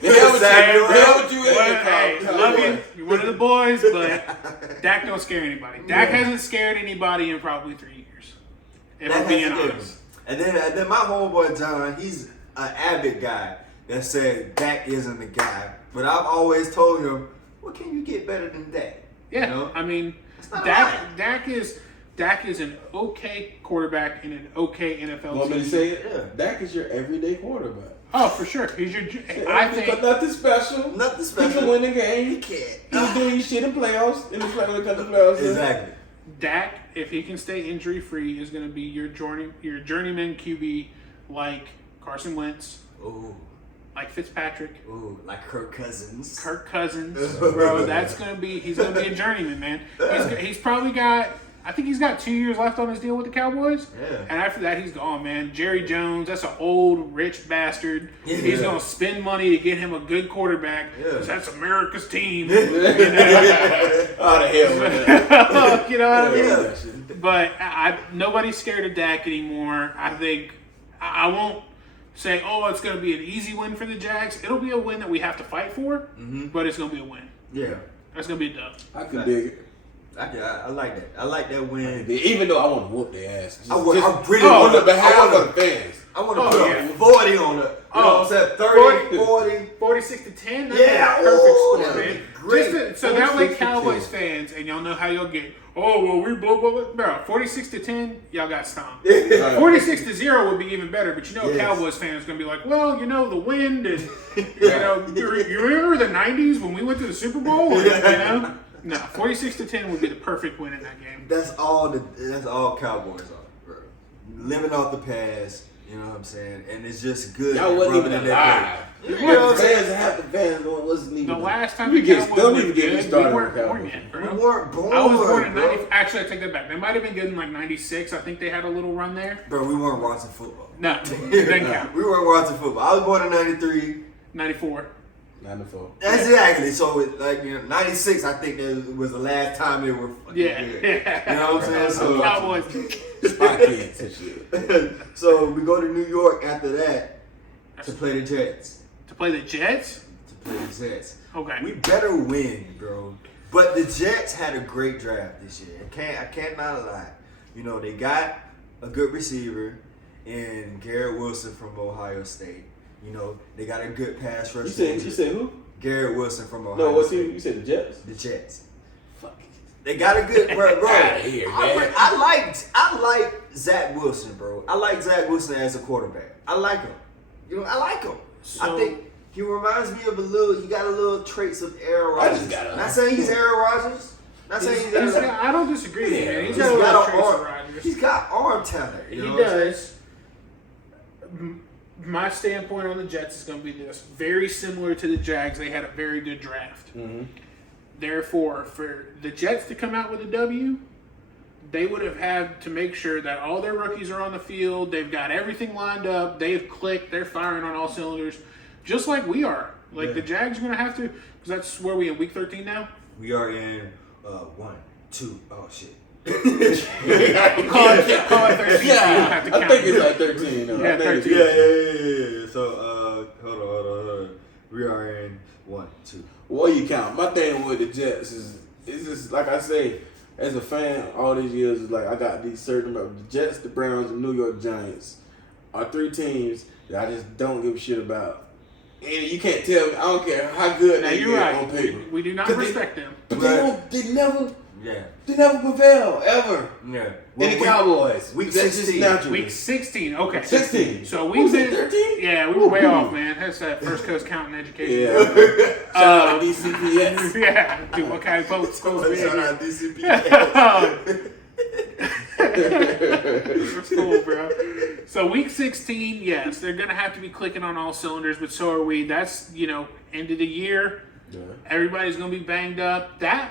The hell with you. The hell with you. Hey, love you. You're one of the boys, but Dak don't scare anybody. Dak hasn't scared anybody in probably 3 years. If I'm being honest. And then my homeboy John, he's an avid guy that said Dak isn't the guy. But I've always told him, what can you get better than Dak? Yeah, You know? I mean, not a lie. Dak is an okay quarterback in an okay NFL Want me to team. say it? Yeah. Dak is your everyday quarterback. Oh, for sure. He's your. I think. Nothing special. Nothing He special. can win the game. He can't. He's doing his shit in playoffs. In the playoffs. Exactly. Dak, if he can stay injury free, is going to be your journeyman QB like Carson Wentz, Ooh, like Fitzpatrick, like Kirk Cousins. bro. He's going to be a journeyman, man. He's probably got. I think he's got 2 years left on his deal with the Cowboys. Yeah. And after that, he's gone, man. Jerry Jones, that's an old, rich bastard. Yeah. He's going to spend money to get him a good quarterback because Yeah. that's America's team. Oh, the hell with that. You know what I mean? Yeah. But nobody's scared of Dak anymore. I think I won't say, oh, it's going to be an easy win for the Jags. It'll be a win that we have to fight for, but it's going to be a win. Yeah. That's going to be a dub. I can dig it. I like that. I like that win. Even though I want to whoop their ass. I really on the want behalf to. of the fans. I want to Oh, put yeah. a 40 on it. You know what I'm saying? 30, 40. 46-10. That'd Yeah, be a perfect ooh, score, that'd man. be great. So that way, 46-10. Cowboys fans, and y'all know how y'all get. Oh well, we blah blah blah. Bro, 46-10, y'all got stomped. 46-0 would be even better, but you know, Yes. Cowboys fans gonna be like, well, you know, the wind, and you know, you remember the '90s when we went to the Super Bowl? And, you know, no, 46-10 would be the perfect win in that game. That's all Cowboys are, bro. Living off the past, you know what I'm saying? And it's just good. Y'all wasn't rubbing even in their alive. face. You know what I'm saying? Half the fans wasn't even. The last time You the get- Cowboys don't were even get me good, we started weren't with born Cowboys. yet, We bro. weren't born, I was born in bro. 90. Actually, I take that back. They might have been good in like 96. I think they had a little run there. Bro, we weren't watching football. No, it doesn't count. We weren't watching football. I was born in 93. 94. 94. Exactly. So, 96, I think that was the last time they were fucking Yeah. good. You know what I'm saying? So, Cowboys. Spy kids and shit. so we go to New York after that to play the Jets. To play the Jets? To play the Jets. Okay. We better win, bro. But the Jets had a great draft this year. I can't not lie. You know, they got a good receiver in Garrett Wilson from Ohio State. You know, they got a good pass rush. You said who? Garrett Wilson from Ohio No, what's State. you said the Jets? The Jets. Fuck. They got a good bro. Outta here, man. I like Zach Wilson, bro. I like Zach Wilson as a quarterback. I like him. You know, I like him. I think he reminds me of he got a little traits of Aaron Rodgers. Not saying he's Aaron Rodgers. Not saying he's Aaron Rodgers. I don't disagree, man. He's He's got a little traits of arm. Rodgers. He's got arm talent. You know He what I'm saying? does. My standpoint on the Jets is going to be this. Very similar to the Jags, they had a very good draft. Mm-hmm. Therefore, for the Jets to come out with a W, they would have had to make sure that all their rookies are on the field. They've got everything lined up. They've clicked. They're firing on all cylinders, just like we are. Like the Jags are going to have to, because that's where we in week 13 now. We are in 1, 2. Oh shit. Call it 13. Yeah, So you don't have to count. I think it's like 13. No, Yeah, I think 13. Yeah. So hold on. We are in 1, 2. What you count? My thing with the Jets is just like I say, as a fan, all these years is like I got these certain the Jets, the Browns, and New York Giants are 3 teams that I just don't give a shit about. And you can't tell me. I don't care how good Now they you're get right. on paper. We do not 'Cause respect them. But Right. they never Yeah. prevail ever. Yeah. In the Cowboys. Week That's just 16. natural. Week 16. Okay. 16. So What we've was been it, 13? Yeah, we were way off, man. That's that First Coast Counting Education. Yeah. Shout out to DCPS. Yeah, dude, what kind of post? Shout out DCP. That's cool, bro. So week 16, yes, they're gonna have to be clicking on all cylinders, but so are we. That's end of the year. Yeah. Everybody's gonna be banged up. That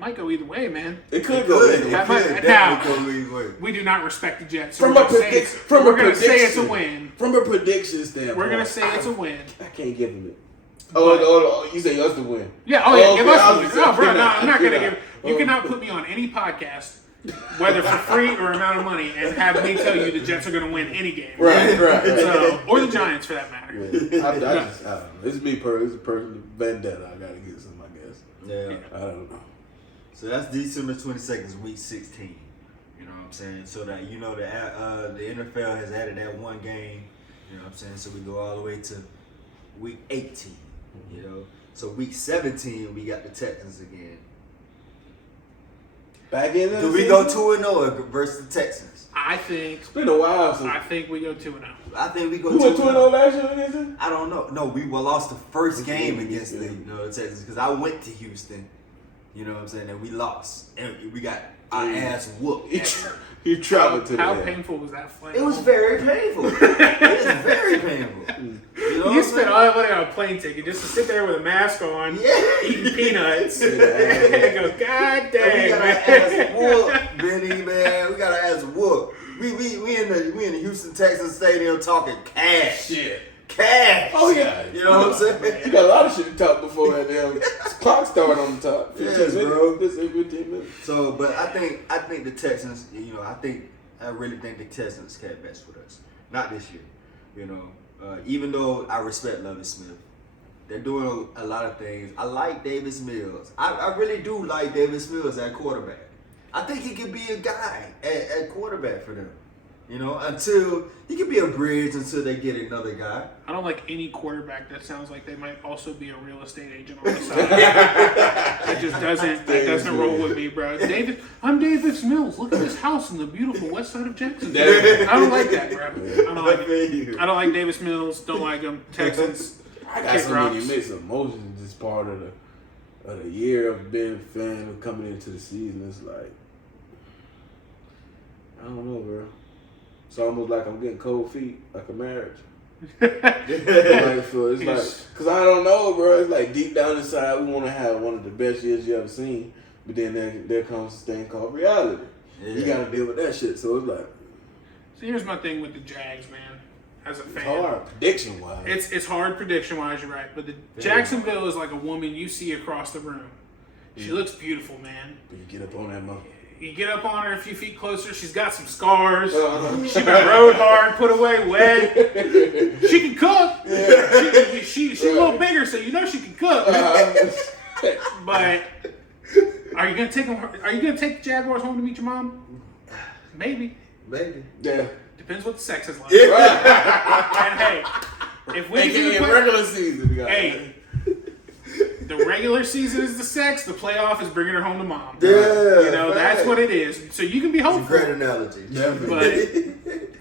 might go either way, man. It could go either way. That might- Definitely go either way. We do not respect the Jets. So From we're a gonna say prediction, it's- we're gonna say it's a win. From a prediction standpoint, We're gonna say it's a win. I can't give him it. Oh, you say us to win? Yeah. Oh yeah. Give us the win. No, bro. No, I'm not gonna give. You Oh. cannot put me on any podcast, whether for free or amount of money, and have me tell you the Jets are gonna win any game. Right. So, or the Giants for that matter. Yeah. I don't know. It's me it's a personal vendetta. I gotta get some, I guess. Yeah. I don't know. So that's December 22nd, week 16. You know what I'm saying? So that the NFL has added that one game. You know what I'm saying? So we go all the way to week 18. You know. So week 17 we got the Texans again. Back in. Do we go 2-0 versus the Texans? I think. It's been a while since. I think we go 2-0. I think we go We went 2-0. 2-0 last year against them? I don't know. No, we lost the first game against Yeah. the Texans because I went to Houston. You know what I'm saying? And we lost. And we got our ass whooped. You traveled to How the painful was that flight? It was very painful. It was very painful. You know You spent all that money on a plane ticket just to sit there with a mask on, eating peanuts, and go, God We dang, got our ass whooped, Vinny, man. We got our ass whooped. We in the Houston Texans Stadium talking cash. shit. Cash. Oh, yeah. You know what I'm saying? You got a lot of shit to talk before that damn clock started on the top. 15 Yes, minutes. bro. 15 minutes. So, but I think the Texans, I really think the Texans can best with us. Not this year, even though I respect Lovie Smith. They're doing a lot of things. I like Davis Mills. I really do like Davis Mills at quarterback. I think he could be a guy at quarterback for them. Until he could be a bridge until they get another guy. I don't like any quarterback that sounds like they might also be a real estate agent on the side. That just doesn't roll with me, bro. I'm Davis Mills. Look at this house in the beautiful west side of Jacksonville. I don't like that, bro. I don't like it. I don't like Davis Mills. Don't like him. Texans. I got Kick so many rocks. mixed emotions this part of the year of being a fan of coming into the season. It's like, I don't know, bro. It's almost like I'm getting cold feet, like a marriage. It's like, cause I don't know, bro. It's like deep down inside, we want to have one of the best years you ever seen, but then there comes this thing called reality. Yeah. You gotta deal with that shit. So it's like, So here's my thing with the Jags, man. As a fan, it's hard prediction wise. It's hard prediction wise. You're right, but the Jacksonville is like a woman you see across the room. She looks beautiful, man. But you get up on that mother. You get up on her a few feet closer. She's got some scars. She been rode hard, put away wet. She can cook. Yeah. She's a little bigger, so you know she can cook. But are you gonna take them? Are you gonna take the Jaguars home to meet your mom? Maybe. Yeah. Depends what the sex is like. Yeah. And hey, if we AKA can regular season. hey. The regular season is the sex. The playoff is bringing her home to mom. Yeah, you know that's what it is. So you can be hopeful. Great analogy. But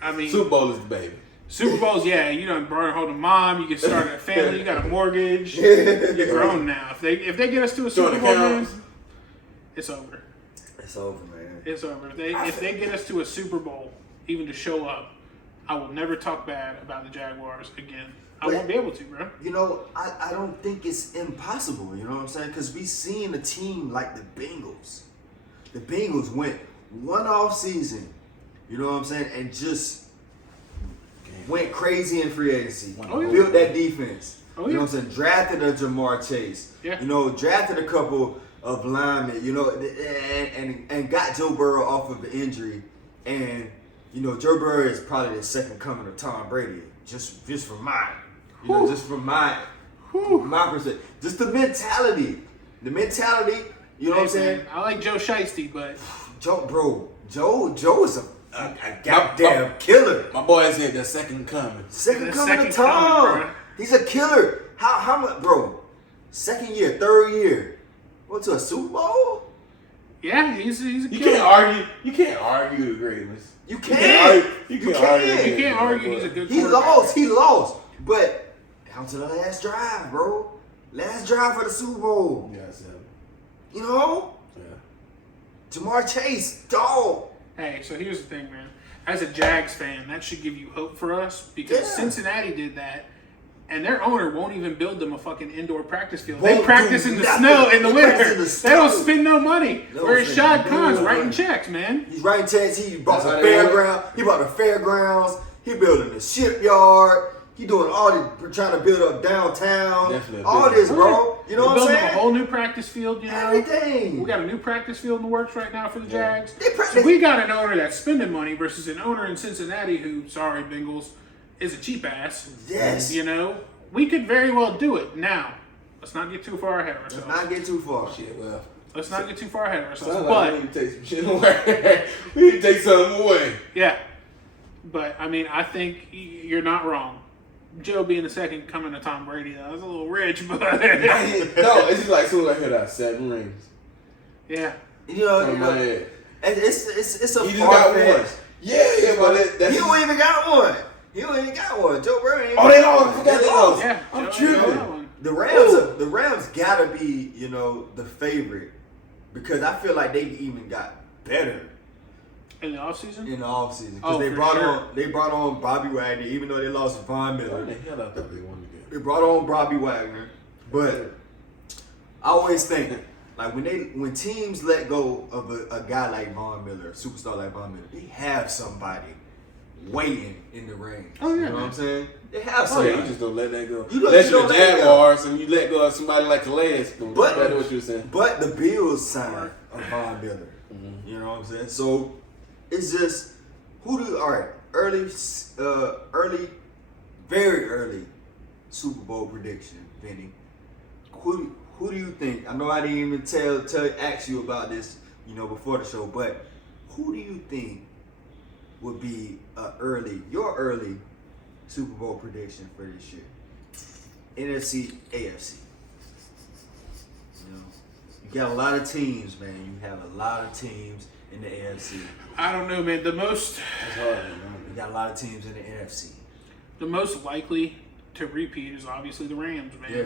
I mean, Super Bowl is the baby. Super Bowls, yeah. You know, brought her home to mom. You can start a family. You got a mortgage. You're grown now. If they get us to a Super Bowl, man, it's over. It's over, man. It's over. If they get us to a Super Bowl, even to show up, I will never talk bad about the Jaguars again. I won't be able to, bro. You know, I don't think it's impossible, you know what I'm saying? Because we seen a team like the Bengals. The Bengals went one off season, you know what I'm saying, and just went crazy in free agency. Oh, yeah. Built that defense. Oh, you know yeah. what I'm saying? Drafted a Jamar Chase. Yeah. You know, drafted a couple of linemen, you know, and got Joe Burrow off of an injury. And, you know, Joe Burrow is probably the second coming of Tom Brady, just from mine. You know, just from my perspective. Just the mentality. You know what I'm saying? Man, I like Joe Shiesty, but Joe is a goddamn killer. My boy said the second coming. Second The coming second of Tom. coming, bro. He's a killer. How much, bro? Second year, third year. Went to a Super Bowl? yeah, he's a You killer. can't argue. You can't argue the greatness. You can't. You You can't argue. can't. You can't argue he's a good He quarterback. lost. But down to the last drive, bro. Last drive for the Super Bowl. Yeah, I said it. You know? Yeah. Jamar Chase, dog. Hey, so here's the thing, man. As a Jags fan, that should give you hope for us because Yeah. Cincinnati did that, and their owner won't even build them a fucking indoor practice field. Won't They practice do in the nothing. snow in the They winter. practice in the They don't snow. spend no money. They don't Whereas spend Shad no Khan's money. writing checks, man. He's writing checks. He bought the That's how they fairground. He bought the fairgrounds. He building the shipyard. He doing all this, trying to build up downtown. Definitely a All business. this, bro. You know We're what I'm building saying? a whole new practice field, you know. Everything. We got a new practice field in the works right now for the Jags. They practice- So we got an owner that's spending money versus an owner in Cincinnati who, sorry, Bengals, is a cheap ass. Yes. You know, we could very well do it. Now, let's not get too far ahead of ourselves. Let's not get too far. Shit, well. Let's not get too far ahead of ourselves. Sounds But, like we need to take some shit away. We need to take something away. yeah. But, I mean, I think you're not wrong. Joe being the second coming to Tom Brady, that was a little rich, but No, it's just like as soon as I hear that 7 rings. yeah. You know, From my head. it's a He just got far one. fetch. Yeah, but that's He don't even got one. He don't even got one. Joe Burrow ain't Oh, they even got lost. one. I forgot they lost. Yeah. I'm Joe tripping. got that one. The Rams gotta be, you know, the favorite because I feel like they even got better In the offseason? in the offseason because Oh, they for brought sure. on Bobby Wagner even though they lost Von Where Miller. the hell I thought they won the game? They brought on Bobby Wagner, but I always think like when teams let go of a guy like Von Miller, a superstar like Von Miller, they have somebody waiting in the range. Oh, yeah, You know what man. I'm saying? They have Oh, somebody. yeah, you just don't let that go. You don't- Unless you you're don't the let it go. Jaguars and you let go of somebody like Calais. But- That's what you were saying. But the Bills signed a Von Miller. Mm-hmm. You know what I'm saying? So it's just early, very early Super Bowl prediction, Vinny. Who do you think? I know I didn't even ask you about this, you know, before the show, but who do you think would be your early Super Bowl prediction for this year? NFC, AFC. You know, you got a lot of teams, man. You have a lot of teams in the AFC. I don't know, man. The most It's hard, man. You got a lot of teams in the NFC. likely to repeat is obviously the Rams, man. Yeah.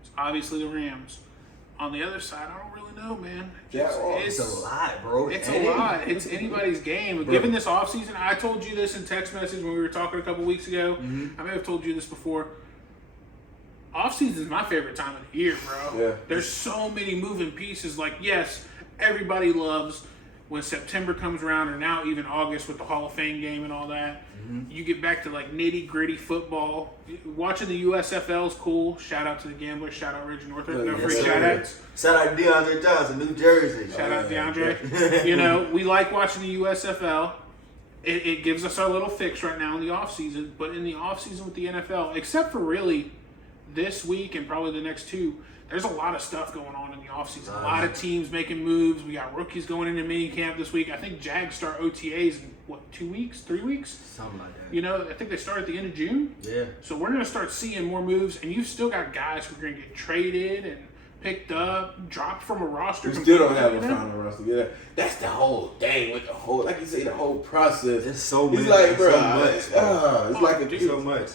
It's obviously the Rams. On the other side, I don't really know, man. It's a lot, bro. It's a lot. It's anybody's game. Given this offseason, I told you this in text message when we were talking a couple weeks ago. I may have told you this before. Offseason is my favorite time of the year, bro. Yeah. There's so many moving pieces. Like, yes, everybody loves when September comes around, or now even August with the Hall of Fame game and all that, you get back to like nitty gritty football. Watching the USFL is cool. Shout out to the Gamblers. Shout out Reggie Northrup. No free shout outs. Shout out DeAndre Johnson, New Jersey. Shout out DeAndre. You know, we like watching the USFL. It gives us our little fix right now in the offseason. But in the offseason with the NFL, except for really this week and probably the next two, there's a lot of stuff going on in the offseason. A lot of teams making moves. We got rookies going into mini camp this week. I think Jags start OTAs in, 2 weeks, 3 weeks? Something like that. You know, I think they start at the end of June. Yeah. So we're going to start seeing more moves, and you've still got guys who are going to get traded and picked up, dropped from a roster. We still don't have a final roster. Yeah, that's the whole thing with the whole, like you say, the whole process. It's so much. It's like, bro, it's like so much.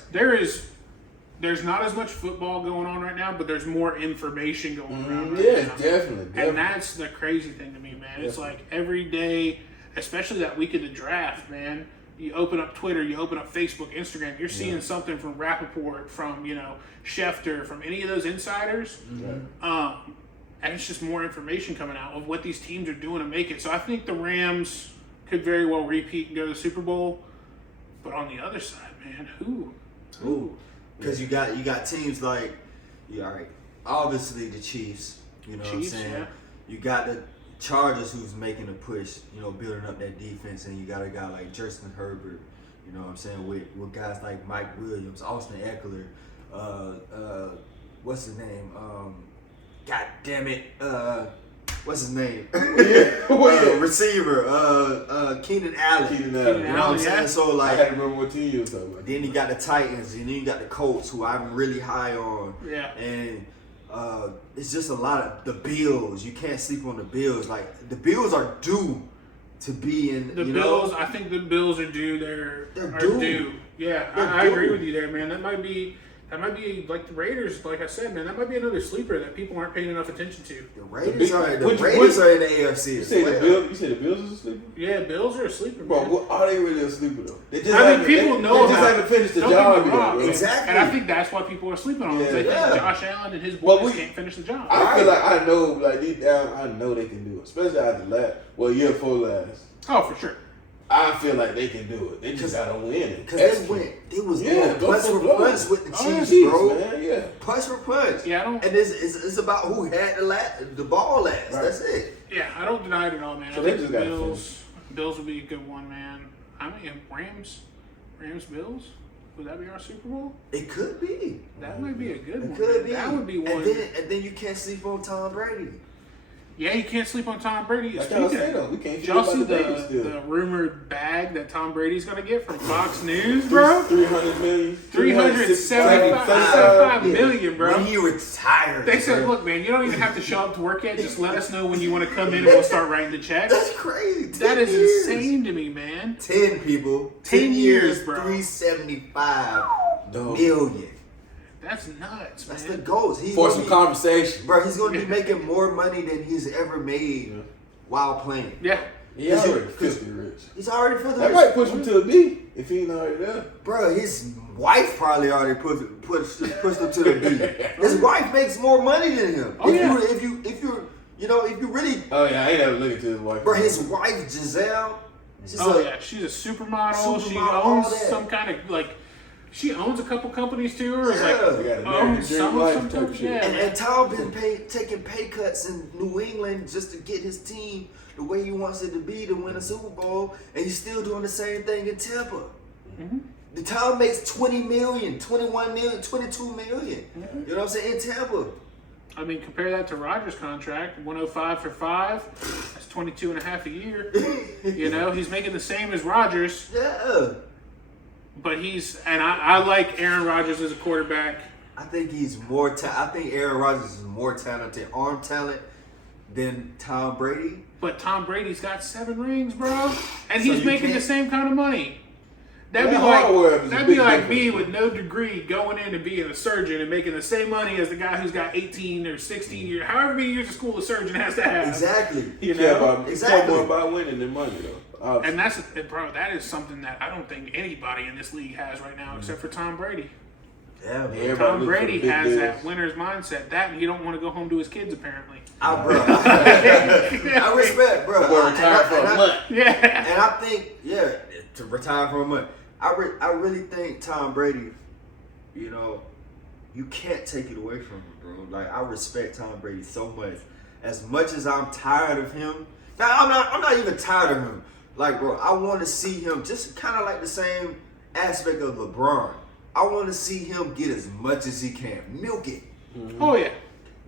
There's not as much football going on right now, but there's more information going around right yeah, now. definitely. And that's the crazy thing to me, man. It's like every day, especially that week of the draft, man, you open up Twitter, you open up Facebook, Instagram, you're seeing something from Rappaport, from, Schefter, from any of those insiders. And it's just more information coming out of what these teams are doing to make it. So I think the Rams could very well repeat and go to the Super Bowl. But on the other side, man, who? Because you got teams like, obviously the Chiefs, what I'm saying? Yeah. You got the Chargers who's making a push, building up that defense, and you got a guy like Justin Herbert, what I'm saying, with guys like Mike Williams, Austin Eckler, what's his name? God damn it, what's his name? Receiver, Keenan Allen. Keenan You Allen. know what I'm saying? So I like, had to remember what team you was talking about. then you got the Titans, and then you got the Colts, who I'm really high on. Yeah. And it's just a lot of the Bills. You can't sleep on the Bills. Like, the Bills are due to be in. The Bills, I think the Bills are due. They're are due. due. Yeah, I agree with you there, man. That might be like the Raiders. Like I said, man, that might be another sleeper that people aren't paying enough attention to. The Raiders are in the AFC. You as say well. you say the Bills is a sleeper? Yeah, Bills are a sleeper, Bro, man. what, are they really a sleeper though? They just I mean, people know they just about haven't finished the Don't get job me yet, wrong. bro. Exactly. And I think that's why people are sleeping on them. Yeah, They think yeah. Josh Allen and his But boys we- can't finish the job. I feel like I know, like deep down, I know they can do it, especially after year 4 last. Oh, for sure. I feel like they can do it. They just gotta win it. Because they was Yeah, going go punch for for blow. punch with the Oh, Chiefs, Chiefs, bro. man, yeah. Punch for punch. Yeah, I don't. And it's about who had the ball last. Right. That's it. Yeah, I don't deny it at all, man. So I they think just the gotta Bills would be a good one, man. I mean, Rams, Bills. Would that be our Super Bowl? It could be. That might be a good one. It could man. be. That would be one. And then you can't sleep on Tom Brady. Yeah, you can't sleep on Tom Brady. Like I was saying though, we can't Did forget y'all about see the baby still. the rumored bag that Tom Brady's gonna get from Fox News, bro? 300 million. 375 million, bro. When he retired. They said, bro. look, man, you don't even have to show up to work yet. Just let us know when you want to come in and we'll start writing the checks. That's crazy. That 10 is years. insane to me, man. 10 people. 10 years, bro. 375 Dope. million. That's nuts, man. That's the goals. He's For gonna some be- conversation. Bro, he's going to be making more money than he's ever made while playing. Yeah. He already filthy rich. He's already for the That might push him to a B if he ain't already there. Bro, his wife probably already pushed him to the B. His wife makes more money than him. Oh, yeah. If you really, Oh yeah, I ain't never looked into his wife. bro, his wife Giselle. She's She's a supermodel. She Supermodel, all owns that. some kind of she owns a couple companies too, or is Yeah. like They got a American owns dream some life type type of shit. yeah. And Tom been taking pay cuts in New England just to get his team the way he wants it to be to win a Super Bowl, and he's still doing the same thing in Tampa. The Tom makes 20 million, 21 million, 22 million. You know what I'm saying? In Tampa. I mean, compare that to Rodgers' contract, 105 for 5. That's 22.5 a year. He's making the same as Rodgers, Yeah. but I like Aaron Rodgers as a quarterback. I think he's more. I think Aaron Rodgers is more talented arm talent than Tom Brady. But Tom Brady's got 7 rings, bro, and So he's you making the can't- same kind of money. That'd That be hardware is a like big me difference. with no degree going in and being a surgeon and making the same money as the guy who's got 18 or 16 years, however many years of school a surgeon has to have. Exactly. You Care know, about Exactly. more about winning than money though. and that is something that I don't think anybody in this league has right now except for Tom Brady. Yeah, bro. Everybody Tom look for Brady the big has deals. that winner's mindset. That and he don't want to go home to his kids apparently. Bro. I respect, bro. Boy retired for a month. Yeah. And I think, to retire for a month. I really think Tom Brady, you know, you can't take it away from him, bro. Like, I respect Tom Brady so much. As much as I'm tired of him, now I'm not even tired of him. Like, bro, I want to see him just kind of like the same aspect of LeBron. I want to see him get as much as he can. Milk it. Mm-hmm. Oh yeah.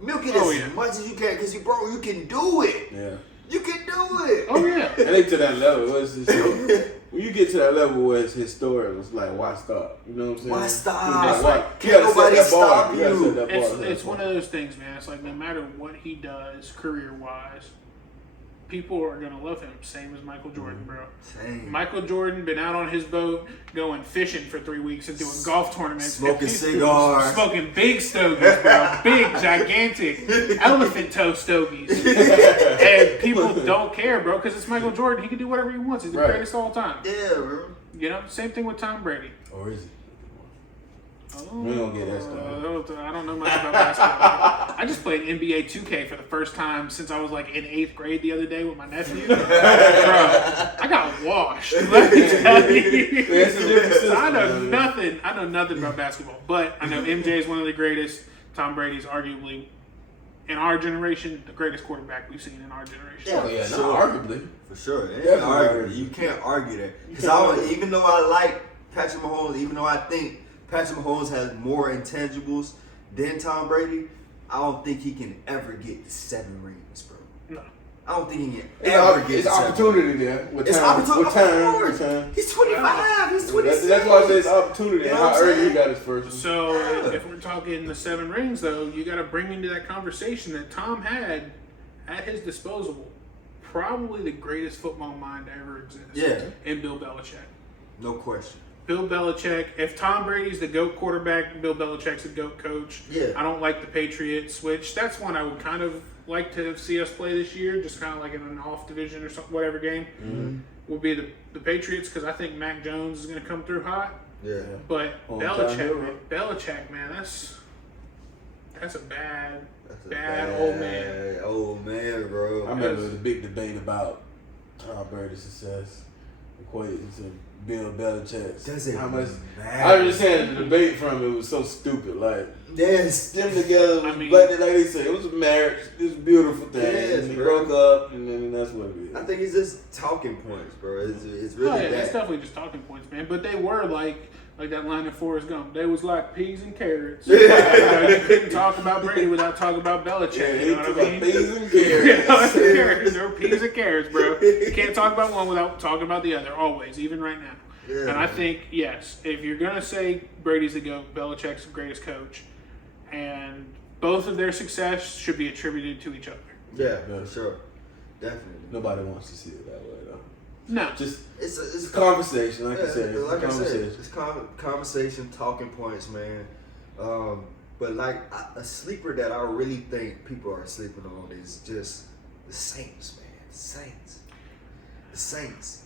Milk it as much as you can, because you can do it. Yeah. You can do it. Oh yeah. I think to that level, when you get to that level where it's his story, it's like, why stop? You know what I'm saying? Why stop? It's like, Can't you gotta set nobody that bar. stop You gotta you. set that bar. It's one of those things, man. It's like no matter what he does career wise, people are gonna love him. Same as Michael Jordan, bro. Same. Michael Jordan been out on his boat going fishing for 3 weeks and doing golf tournaments, Smoking cigars. smoking big stogies, bro, big gigantic elephant toe stogies, and people don't care, bro, because it's Michael Jordan. He can do whatever he wants. He's the greatest of all time. Yeah, bro. You know, same thing with Tom Brady. Or is it? Oh, We don't get that stuff. I don't know much about basketball. I just played NBA 2K for the first time since I was like in 8th grade the other day with my nephew. Bro, I got washed. Let me tell you. That's a different system, I know man. nothing. I know nothing about basketball, but I know MJ is one of the greatest. Tom Brady's arguably, in our generation, the greatest quarterback we've seen in our generation. Oh, yeah, Sure. not arguably. For sure. It ain't Definitely arguable. argue. You can't argue that. Because even though I like Patrick Mahomes, even though I think Patrick Mahomes has more intangibles than Tom Brady, I don't think he can ever get 7 rings, bro. No. I don't think he can ever get It's 7 opportunity rings. there. With It's time. opportunity. With time. Of course. With time. He's 25. He's 26. That's why I say it's opportunity. You know How what I'm early saying? he got his first one. So if we're talking the 7 rings, though, you got to bring into that conversation that Tom had at his disposal probably the greatest football mind to ever exist. Yeah. In Bill Belichick. No question. Bill Belichick. If Tom Brady's the GOAT quarterback, Bill Belichick's the GOAT coach. Yeah. I don't like the Patriots, which that's one I would kind of like to see us play this year, just kind of like in an off division or something, whatever game. Mm-hmm. Would be the Patriots, because I think Mac Jones is going to come through hot. Yeah. But Hometown Belichick, man, that's a bad, That's a bad old man. Old man, bro. I remember the big debate about Tom Brady's success equating to Bill Belichick's. Does it How much? matter? I was just saying the debate from it was so stupid. Like Yes. them together was I mean- like they said, it was a marriage. It was a beautiful thing. Yes, they bro. broke up, and then that's what it is. I think it's just talking points, bro. It's really Oh, yeah, it's that. definitely just talking points, man. But they were like that line in Forrest Gump. They was like peas and carrots. You couldn't talk about Brady without talking about Belichick. Yeah, you know he what I took mean? peas and You know, carrots. carrots. There were peas and carrots, bro. You can't talk about one without talking about the other, always, even right now. Yeah, And I man. think, yes, if you're going to say Brady's the GOAT, Belichick's the greatest coach, and both of their success should be attributed to each other. Yeah, for sure. Definitely. Nobody wants to see it that way, though. No. Just It's it's a conversation, like yeah, I said. It's like a I said, conversation. it's conversation, talking points, man. But like a sleeper that I really think people are sleeping on is just the Saints, man. The Saints.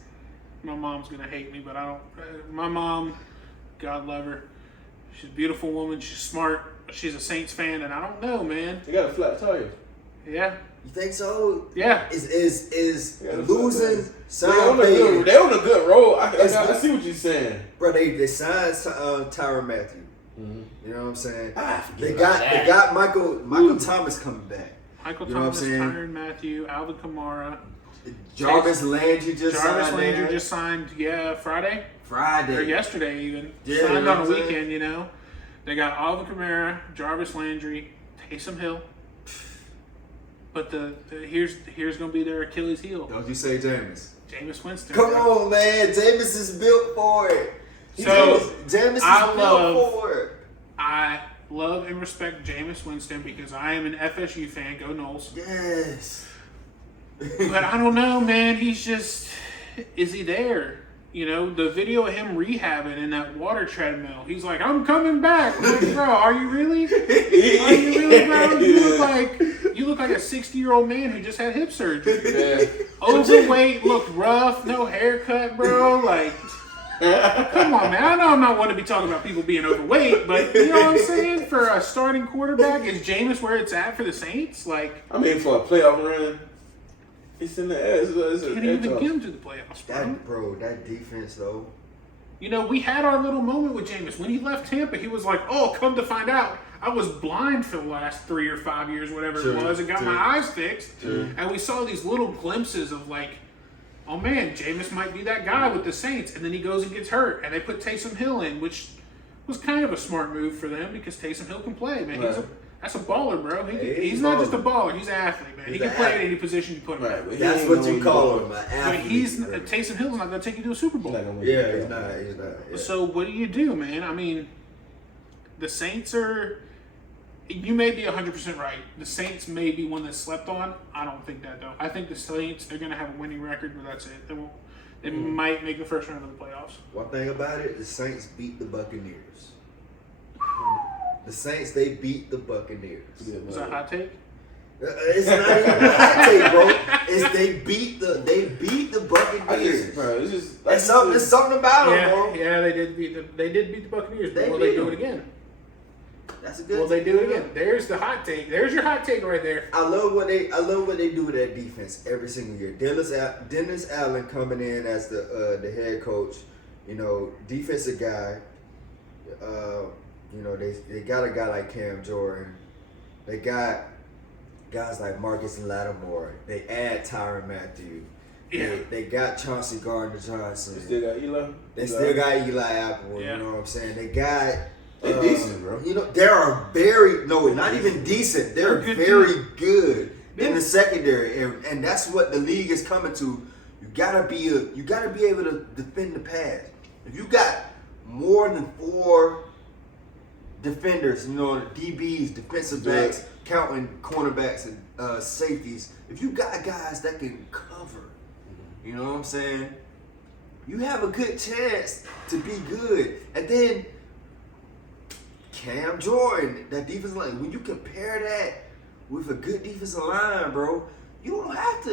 My mom's going to hate me, but I don't. My mom, God love her, she's a beautiful woman, she's smart, she's a Saints fan, and I don't know, man. They got a flat tire. Yeah. You think so? Yeah. Is Yeah, losing They sign on a good roll. I see what you're saying. Bro, they signed Tyrann Mathieu. Mm-hmm. You know what I'm saying? They They got Michael Thomas coming back. Michael You know what I'm Thomas, saying? Tyrann Mathieu, Alvin Kamara. Jarvis Landry just Jarvis signed. Landry there. just signed, Friday? Friday Or yesterday even. Yeah, Signed you know on a what I'm saying? weekend, you know. They got Alvin Kamara, Jarvis Landry, Taysom Hill. But the here's gonna be their Achilles heel. Don't you say Jameis. Jameis Winston. Come on, man. Jameis is built for it. So, Jameis is I built love- for it. I love and respect Jameis Winston because I am an FSU fan. Go Noles. Yes. But I don't know, man. He's just, is he there? You know, the video of him rehabbing in that water treadmill. He's like, I'm coming back. I'm like, bro, are you really? Are you really, bro? You look like a 60-year-old man who just had hip surgery. Yeah. Overweight, looked rough, no haircut, bro. Like, Come on, man. I know I'm not one to be talking about people being overweight, but you know what I'm saying? For a starting quarterback, is Jameis where it's at for the Saints? Like, I mean, for a playoff run, it's in the air. can't even get him to the playoffs, bro. That defense though. You know, we had our little moment with Jameis. When he left Tampa, he was like, oh, come to find out, I was blind for the last 3 or 5 years, whatever it was, and got my eyes fixed. And we saw these little glimpses of like, oh man, Jameis might be that guy with the Saints. And then he goes and gets hurt. And they put Taysom Hill in, which was kind of a smart move for them because Taysom Hill can play, man. Right. That's a baller, bro. He's He's not baller. just a baller. He's an athlete, man. He's he can an play at athlete. any position you put him in. Right. That's what you call him, an I athlete. mean, bro. Taysom Hill's not going to take you to a Super Bowl. Yeah, he's not. Yeah. So what do you do, man? I mean, the Saints are. You may be 100% right. The Saints may be one that's slept on. I don't think that though. I think the Saints, they're going to have a winning record, but that's it. They won't. They might make the first round of the playoffs. One thing about it, the Saints beat the Buccaneers. The Saints, they beat the Buccaneers. Is that a hot take? It's not even a hot take, bro. It's they beat the Buccaneers. Bro, it's just There's something about them, bro. Yeah, they did beat the Buccaneers. But They will beat they do them. it again? That's a good. Will they team, do it bro. again? There's the hot take. There's your hot take right there. I love what they do with that defense every single year. Dennis Allen coming in as the head coach, you know, defensive guy. You know, they got a guy like Cam Jordan. They got guys like Marcus and Lattimore. They add Tyrann Matthew. Yeah. They got Chauncey Gardner-Johnson. They still got Eli. They still got Eli Apple. Yeah. You know what I'm saying? They got. They're decent, bro. You know, they are not even decent. They're They're good very good Yeah. in the secondary, and that's what the league is coming to. You gotta be able to defend the pass. If you got more than 4 defenders, you know, DBs, defensive backs, counting cornerbacks and safeties. If you got guys that can cover, you know what I'm saying, you have a good chance to be good. And then Cam Jordan, that defensive line, when you compare that with a good defensive line, bro, you don't have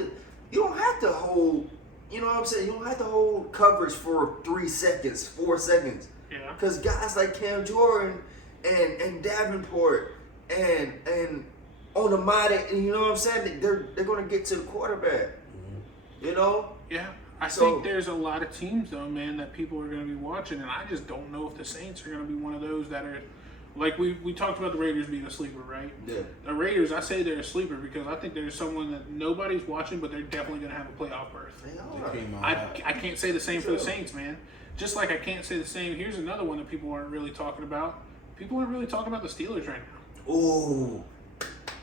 to hold, you know what I'm saying? You don't have to hold coverage for 3 seconds, 4 seconds. Yeah. Because guys like Cam Jordan and Davenport and Onomati, and you know what I'm saying? They're gonna get to the quarterback. You know? Yeah. I So- think there's a lot of teams, though, man, that people are going to be watching, and I just don't know if the Saints are going to be one of those that are, like we talked about the Raiders being a sleeper, right? Yeah. The Raiders, I say they're a sleeper because I think there's someone that nobody's watching, but they're definitely going to have a playoff berth. They They are. came out I hot. can't say the same for the Saints, man. Just like I can't say the same. Here's another one that people aren't really talking about. People aren't really talking about the Steelers right now. Ooh.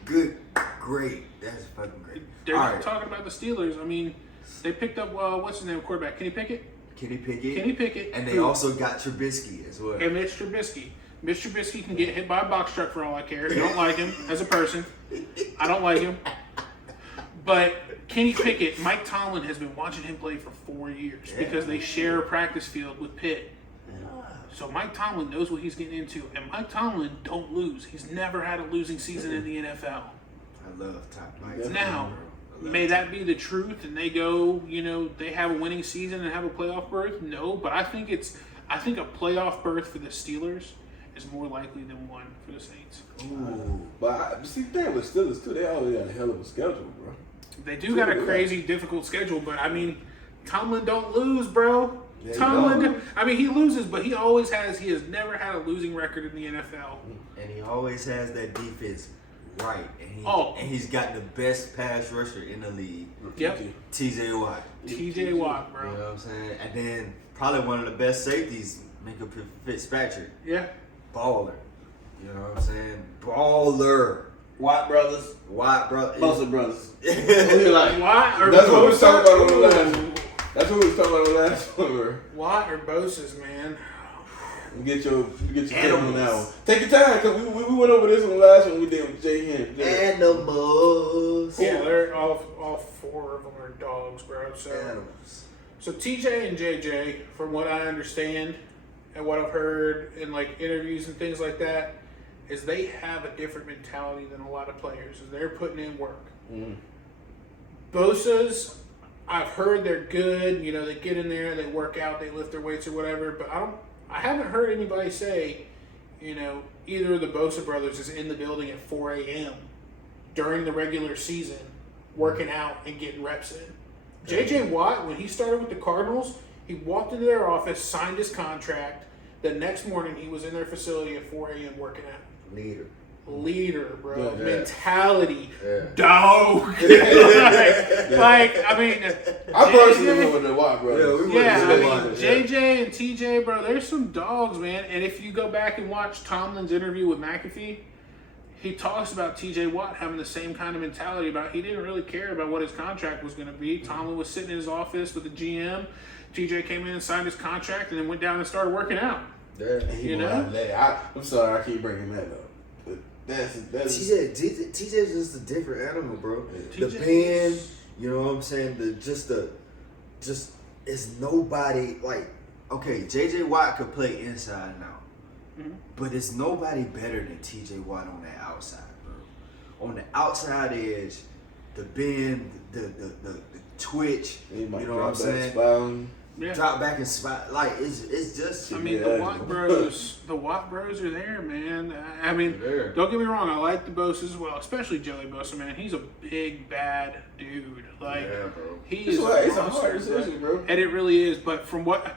Good. Great. That's fucking great. They're All not right. talking about the Steelers. I mean, they picked up, what's his name, quarterback? Kenny Pickett? Kenny Pickett. Kenny Pickett. And they who- also got Trubisky as well. And Mitch Trubisky. Mitch Trubisky can get hit by a box truck for all I care. I don't like him as a person. I don't like him. But Kenny Pickett, Mike Tomlin has been watching him play for 4 years because they share a practice field with Pitt. So Mike Tomlin knows what he's getting into. And Mike Tomlin don't lose. He's never had a losing season in the NFL. I love top Mike. Yeah. Now, may that be the truth and they go, you know, they have a winning season and have a playoff berth? No, but I think a playoff berth for the Steelers is more likely than one for the Saints. Ooh. But see, the thing with Steelers too, they always got a hell of a schedule, bro. They do got a crazy, difficult schedule, but I mean, Tomlin don't lose, bro. Yeah, Tomlin, I mean, he loses, but he has never had a losing record in the NFL. And he always has that defense right. And Oh. and he's got the best pass rusher in the league, Yep. TJ Watt. TJ Watt, You bro. know what I'm saying? And then probably one of the best safeties, Minka Fitzpatrick. Yeah. Baller. You know what I'm saying? Baller. Watt brothers, Watt, bro. Bosa brothers. Like, Watt or that's what we was Bosa? talking about on the last. Ooh. That's what we was talking about on the last one, bro. Watt or Bosa's, man. You get your take on Animals. that one. Take your time, cause we went over this on the last one we did with Jay Henry. Animals. Yeah, they're all 4 of them are dogs, bro. Animals. So TJ and JJ, from what I understand and what I've heard in like interviews and things like that, is they have a different mentality than a lot of players. Is they're putting in work. Mm. Bosa's, I've heard they're good. You know, they get in there, they work out, they lift their weights or whatever. But I haven't heard anybody say, you know, either of the Bosa brothers is in the building at 4 a.m. during the regular season, working out and getting reps in. J.J. Watt, when he started with the Cardinals, he walked into their office, signed his contract. The next morning, he was in their facility at 4 a.m. working out. Leader, bro. Yeah. Mentality. Yeah. Dog. like, I mean, I personally went with the Watt brothers. JJ and TJ, bro, there's some dogs, man. And if you go back and watch Tomlin's interview with McAfee, he talks about TJ Watt having the same kind of mentality about he didn't really care about what his contract was going to be. Tomlin was sitting in his office with the GM. TJ came in and signed his contract and then went down and started working out. Yeah, you know? I'm sorry, I keep bringing that up. But that's TJ's just a different animal, bro. Yeah. The bend, you know what I'm saying? It's nobody like. Okay, J.J. Watt could play inside now. But it's nobody better than TJ Watt on that outside, bro. On the outside edge, the bend, the twitch, you know what I'm saying? Yeah. Drop back and spot, like it's just. I mean, the Watt Bros are there, man. I mean, don't get me wrong, I like the Bosa as well, especially Joey Bosa, man. He's a big bad dude. Like, he is. It's a hard decision, bro. And it really is. But from what,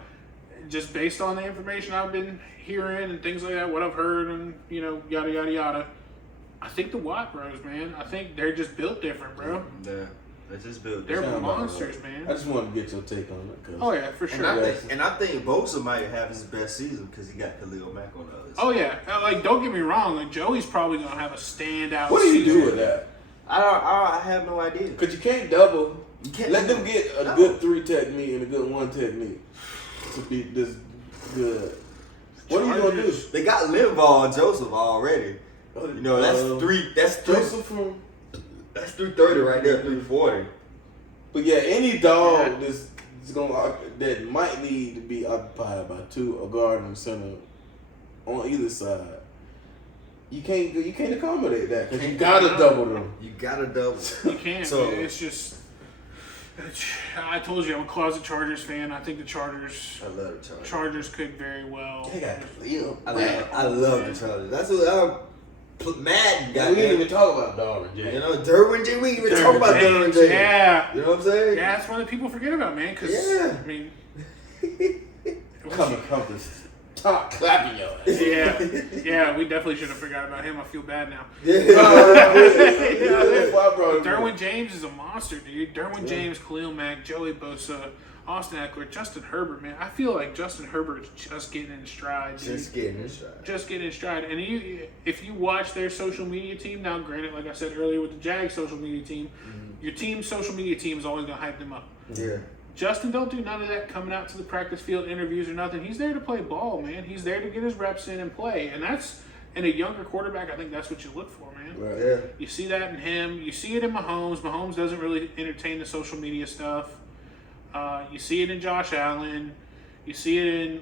just based on the information I've been hearing and things like that, what I've heard and, you know, yada, yada, yada, I think the Watt Bros, man, I think they're just built different, bro. Yeah, they're just built They're different. monsters, man. I just wanted to get your take on it. Oh, yeah, for sure. And I think Bosa might have his best season because he got Khalil Mack on the other side. Oh, yeah. Like, don't get me wrong. Like, Joey's probably going to have a standout What do you season. do with that? I have no idea. Because you can't double. You can't Let them get a good 3 technique and a good 1 technique to be this good. What are you gonna do? They got Linval and Joseph already. You know, that's three. That's Joseph from. That's 330 right there, 340. But yeah, any dog that's that might need to be occupied by 2, a guard and center on either side. You can't accommodate that because you gotta double them. You gotta double. You can't. So it's just. I told you I'm a closet Chargers fan. I think the Chargers. I love the Chargers. Chargers could very well. They got Khalil. I love the Chargers. That's what Madden got. We didn't even talk about Darwin James. You know, Derwin James. We didn't even talk about Derwin James. Yeah. You know what I'm saying? Yeah, that's one that people forget about, man. Cause, yeah. I mean. Come to top clapping your ass. Yeah, we definitely should have forgot about him. I feel bad now. Derwin James is a monster, dude. Derwin James, Khalil Mack, Joey Bosa, Austin Eckler, Justin Herbert, man. I feel like Justin Herbert's just getting in stride, dude. Just getting in stride. And if you watch their social media team, now granted, like I said earlier with the Jags social media team, your team's social media team is always going to hype them up. Yeah. Justin don't do none of that coming out to the practice field interviews or nothing. He's there to play ball, man. He's there to get his reps in and play. And that's, in a younger quarterback, I think that's what you look for, man. Right. Yeah. You see that in him. You see it in Mahomes. Mahomes doesn't really entertain the social media stuff. You see it in Josh Allen. You see it in...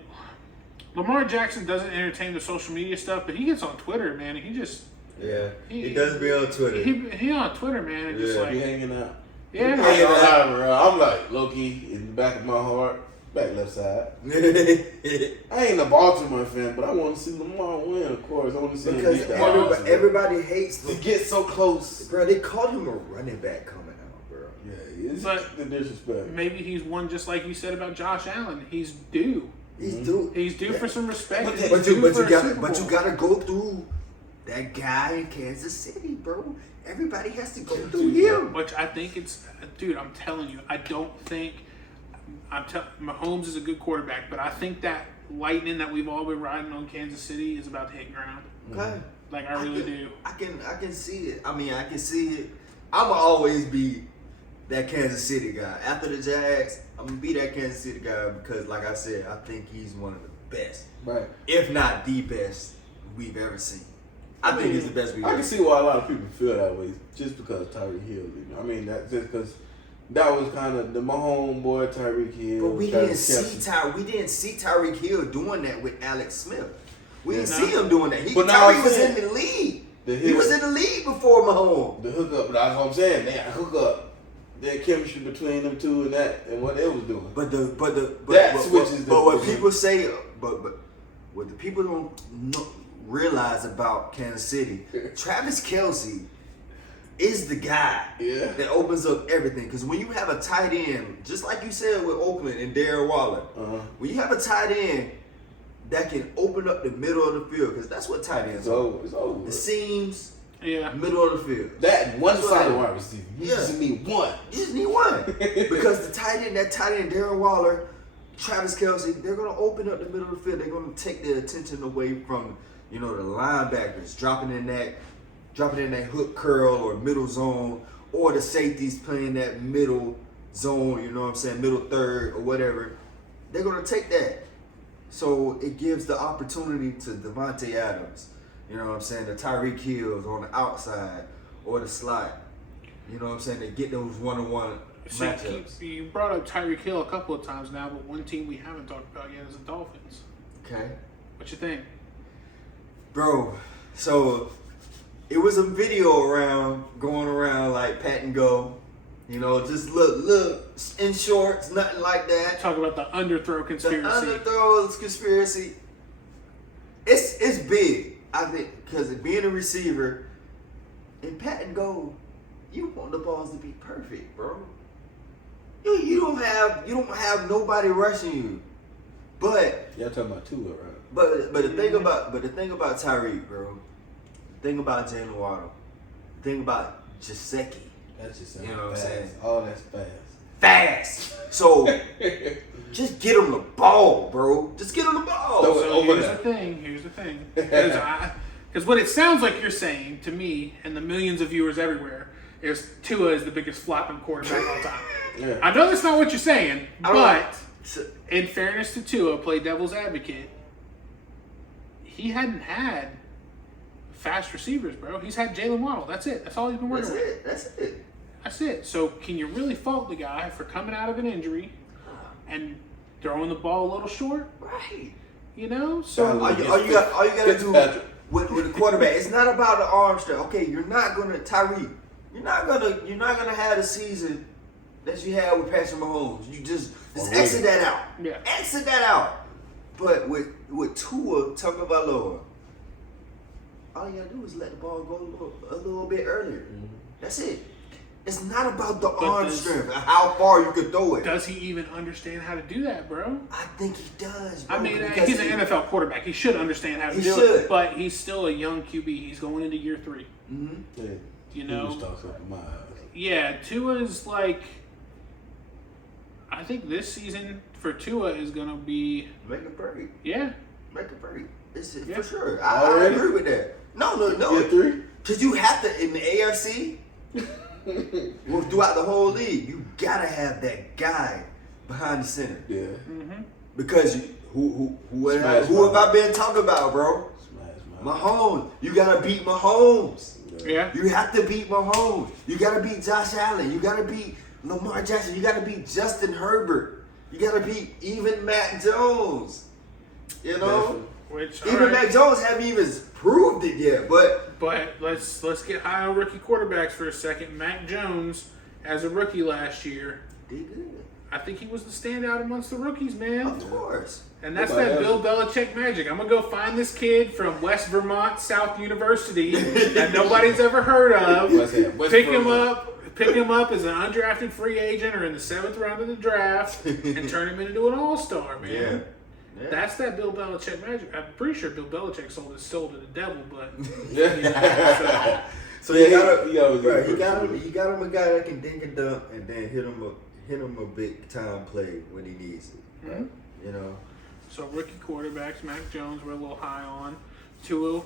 Lamar Jackson doesn't entertain the social media stuff, but he gets on Twitter, man, and he just... Yeah. He does be on Twitter. He on Twitter, man, and just like... He hanging out. Yeah. I'm like, low-key, in the back of my heart, back left side. I ain't a Baltimore fan, but I want to see Lamar win, of course. I want to see him beat the everybody hates to get so close. Bro, they called him a running back coming out, bro. Yeah, it's But the disrespect. maybe he's one just like you said about Josh Allen. He's due. He's due. He's due for some respect. But you gotta go through that guy in Kansas City, bro. Everybody has to go through him. Which I think it's, dude, I'm telling you, I don't think, Mahomes is a good quarterback, but I think that lightning that we've all been riding on Kansas City is about to hit ground. Okay. Like, I really do. I can see it. I mean, I can see it. I'ma always be that Kansas City guy. After the Jags, I'm gonna be that Kansas City guy because, like I said, I think he's one of the best. Right. If not the best we've ever seen. I think he's the best we've ever can seen. see why a lot of people feel that way just because Tyreek Hill. I mean, that's just because that was kind of the Mahomes boy, Tyreek Hill. But we didn't see Tyreek Hill doing that with Alex Smith. We didn't see him doing that. Tyreek was in the league. He was in the league before Mahomes. The hookup, that's what I'm saying. They hook up that chemistry between them two and what they was doing. But Switches what people say, but what the people don't realize about Kansas City, Travis Kelce is the guy that opens up everything. Because when you have a tight end, just like you said with Oakland and Darren Waller, when you have a tight end that can open up the middle of the field, because that's what tight ends are. It's over. The seams, Yeah. middle of the field. That one side wide receiver. You just need one. You just need one. Because that tight end, Darren Waller, Travis Kelce, they're going to open up the middle of the field. They're going to take their attention away from, the linebackers dropping in that hook curl or middle zone, or the safeties playing that middle zone, middle third or whatever. They're going to take that. So it gives the opportunity to Devontae Adams, the Tyreek Hills on the outside or the slot. They get those one-on-one matchups. You brought up Tyreek Hill a couple of times now, but one team we haven't talked about yet is the Dolphins. Okay. What you think? Bro, so it was a video going around like pat and go. Just look in shorts, nothing like that. Talk about the underthrow conspiracy. The underthrows conspiracy. It's big, I think, because being a receiver in pat and go, you want the balls to be perfect, bro. You don't have nobody rushing you. But y'all talking about Tua, right? But the thing about Tyreek, bro. The thing about Jalen Waddle. The thing about Gesicki. That's just what I'm saying. Oh, that's fast. So just get him the ball, bro. Just get him the ball. So here's the thing. Because what it sounds like you're saying to me and the millions of viewers everywhere is Tua is the biggest flopping quarterback of all time. Yeah. I know that's not what you're saying, but in fairness to Tua, play devil's advocate, he hadn't had fast receivers, bro. He's had Jalen Waddle. That's it. That's all he's been working with. That's it. So can you really fault the guy for coming out of an injury and throwing the ball a little short? Right. So all you gotta do with the quarterback, it's not about the arm strength. Okay, you're not gonna have the season that you had with Patrick Mahomes. You just exit that out. Yeah. Exit that out. But with Tua Tagovailoa, all you gotta do is let the ball go a little bit earlier. Mm-hmm. That's it. It's not about the arm strength, how far you can throw it. Does he even understand how to do that, bro? I think he does, bro. I mean, he's an NFL quarterback. He should understand how to do it. But he's still a young QB. He's going into year 3. Mm-hmm. Yeah, Tua's like... I think this season for Tua is going to be... Make it perfect. Yeah. Make it perfect. For sure. I agree with that. No. Year 3? Because you have to, in the AFC... well, throughout the whole league, you gotta have that guy behind the center. Yeah. Mm-hmm. Because who have I been talking about, bro? Mahomes. You gotta beat Mahomes. Yeah. You have to beat Mahomes. You gotta beat Josh Allen. You gotta beat Lamar Jackson. You gotta beat Justin Herbert. You gotta beat even Mac Jones. Mac Jones haven't even proved it yet, but let's get high on rookie quarterbacks for a second. Mac Jones, as a rookie last year, did good. I think he was the standout amongst the rookies, man. Of course. And that's that Bill Belichick magic. I'm gonna go find this kid from West Vermont South University that nobody's ever heard of. Pick him up as an undrafted free agent or in the 7th round of the draft, and turn him into an all-star, man. Yeah. That's that Bill Belichick magic. I'm pretty sure Bill Belichick sold his soul to the devil, but so you got him a guy that can dink and dunk and then hit him a big time play when he needs it. Right? Mm-hmm. So rookie quarterbacks, Mac Jones, we're a little high on. Tua,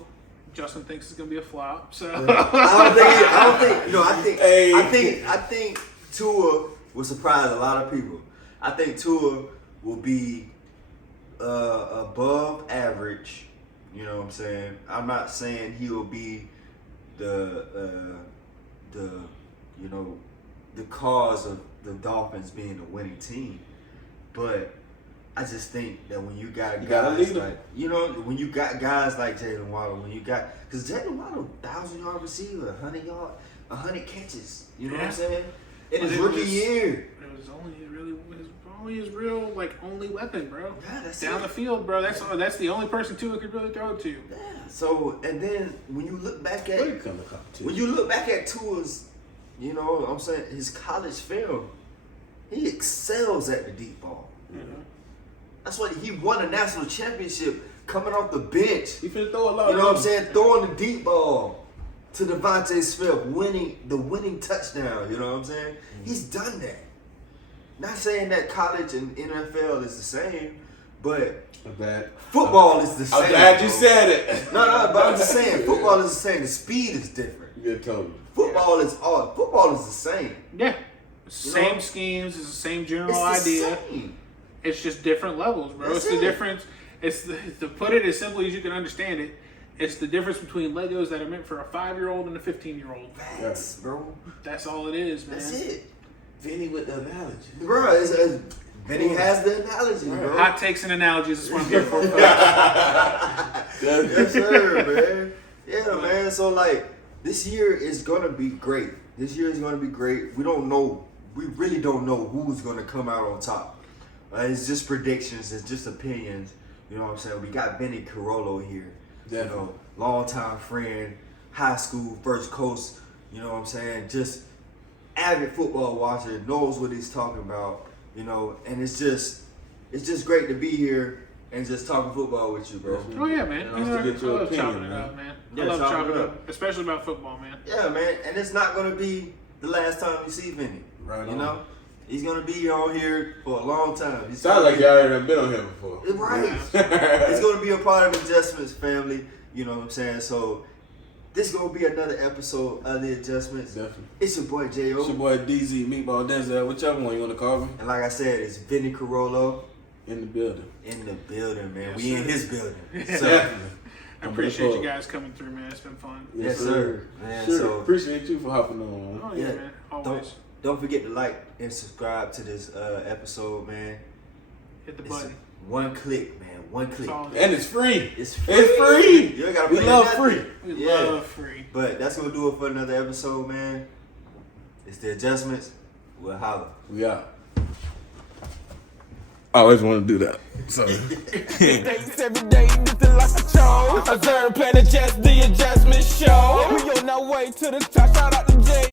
Justin thinks it's gonna be a flop. So I think Tua will surprise a lot of people. I think Tua will be above average. You know what I'm saying? I'm not saying he'll be the cause of the Dolphins being a winning team, but I just think that when you got guys when you got guys like Jalen Waddle, because Jalen Waddle 1,000-yard receiver, 100 catches. You know what I'm saying? in his rookie year. It was only his real only weapon, bro. Yeah, that's down it. the field, bro. That's the only person Tua could really throw to. Yeah. So and then when you look back at Really come to competition. when you look back at Tua's, you know what I'm saying, his college film, he excels at the deep ball. Mm-hmm. That's why he won a national championship coming off the bench. He finna throw a lot. You know what I'm saying? Throwing the deep ball to Devontae Smith, winning touchdown. You know what I'm saying? He's done that. Not saying that college and NFL is the same, but football is the same. I'm glad you bro. said it. No, but I'm just saying, football is the same. The speed is different. Yeah, totally. Football is the same. Yeah. You Same know? schemes, it's the same general It's the idea. same. It's just different levels, bro. That's it's the it. difference. To put it as simply as you can understand it, it's the difference between Legos that are meant for a 5-year-old and a 15-year-old. Facts, bro. That's all it is, man. That's it. Vinny with the analogy. Bro, Vinny has the analogy, bro. Hot takes and analogies is what I'm here for, folks. Yes, sir, man. Yeah, man. So, this year is going to be great. This year is going to be great. We don't know. We really don't know who's going to come out on top. It's just predictions. It's just opinions. You know what I'm saying? We got Vinnie Carollo here. Definitely. You know, longtime friend, high school, First Coast. You know what I'm saying? Just avid football watcher, knows what he's talking about. You know, and it's just great to be here and just talking football with you, bro. Oh, yeah, man. You know, to get your I love opinion, chopping it man. up, man. Yeah, I love chopping chopping it it up. up, especially about football, man. Yeah, man. And it's not going to be the last time you see Vinny. Right You on. know? He's going to be on here for a long time. He's Sounds like y'all already done been on here before. Right. He's going to be a part of Adjustments family. You know what I'm saying? So, this is going to be another episode of The Adjustments. Definitely. It's your boy, J.O. It's your boy DZ, Meatball Denzel, whichever one you want to call me. And like I said, it's Vinnie Carollo In the building. in the building, man. Yes, we in sir. his building. Yeah. So, Definitely. I appreciate you guys coming through, man. It's been fun. Yes, sir. Man, Sure. so- Appreciate you for hopping on. Oh, yeah, Yeah. man. Always. don't forget to like and subscribe to this episode, man. Hit the It's button. one click, man. One click. That's all it is. And it's free. It's free. It's free. You ain't gotta We pay love nothing. free. We Yeah. love free. But that's gonna do it for another episode, man. It's The Adjustments. We'll holler. We out. I always want to do that. So. Days every day, looking like a chose. Observe, plan, adjust, the adjustment show. We on our way to the top, shout out to Jay.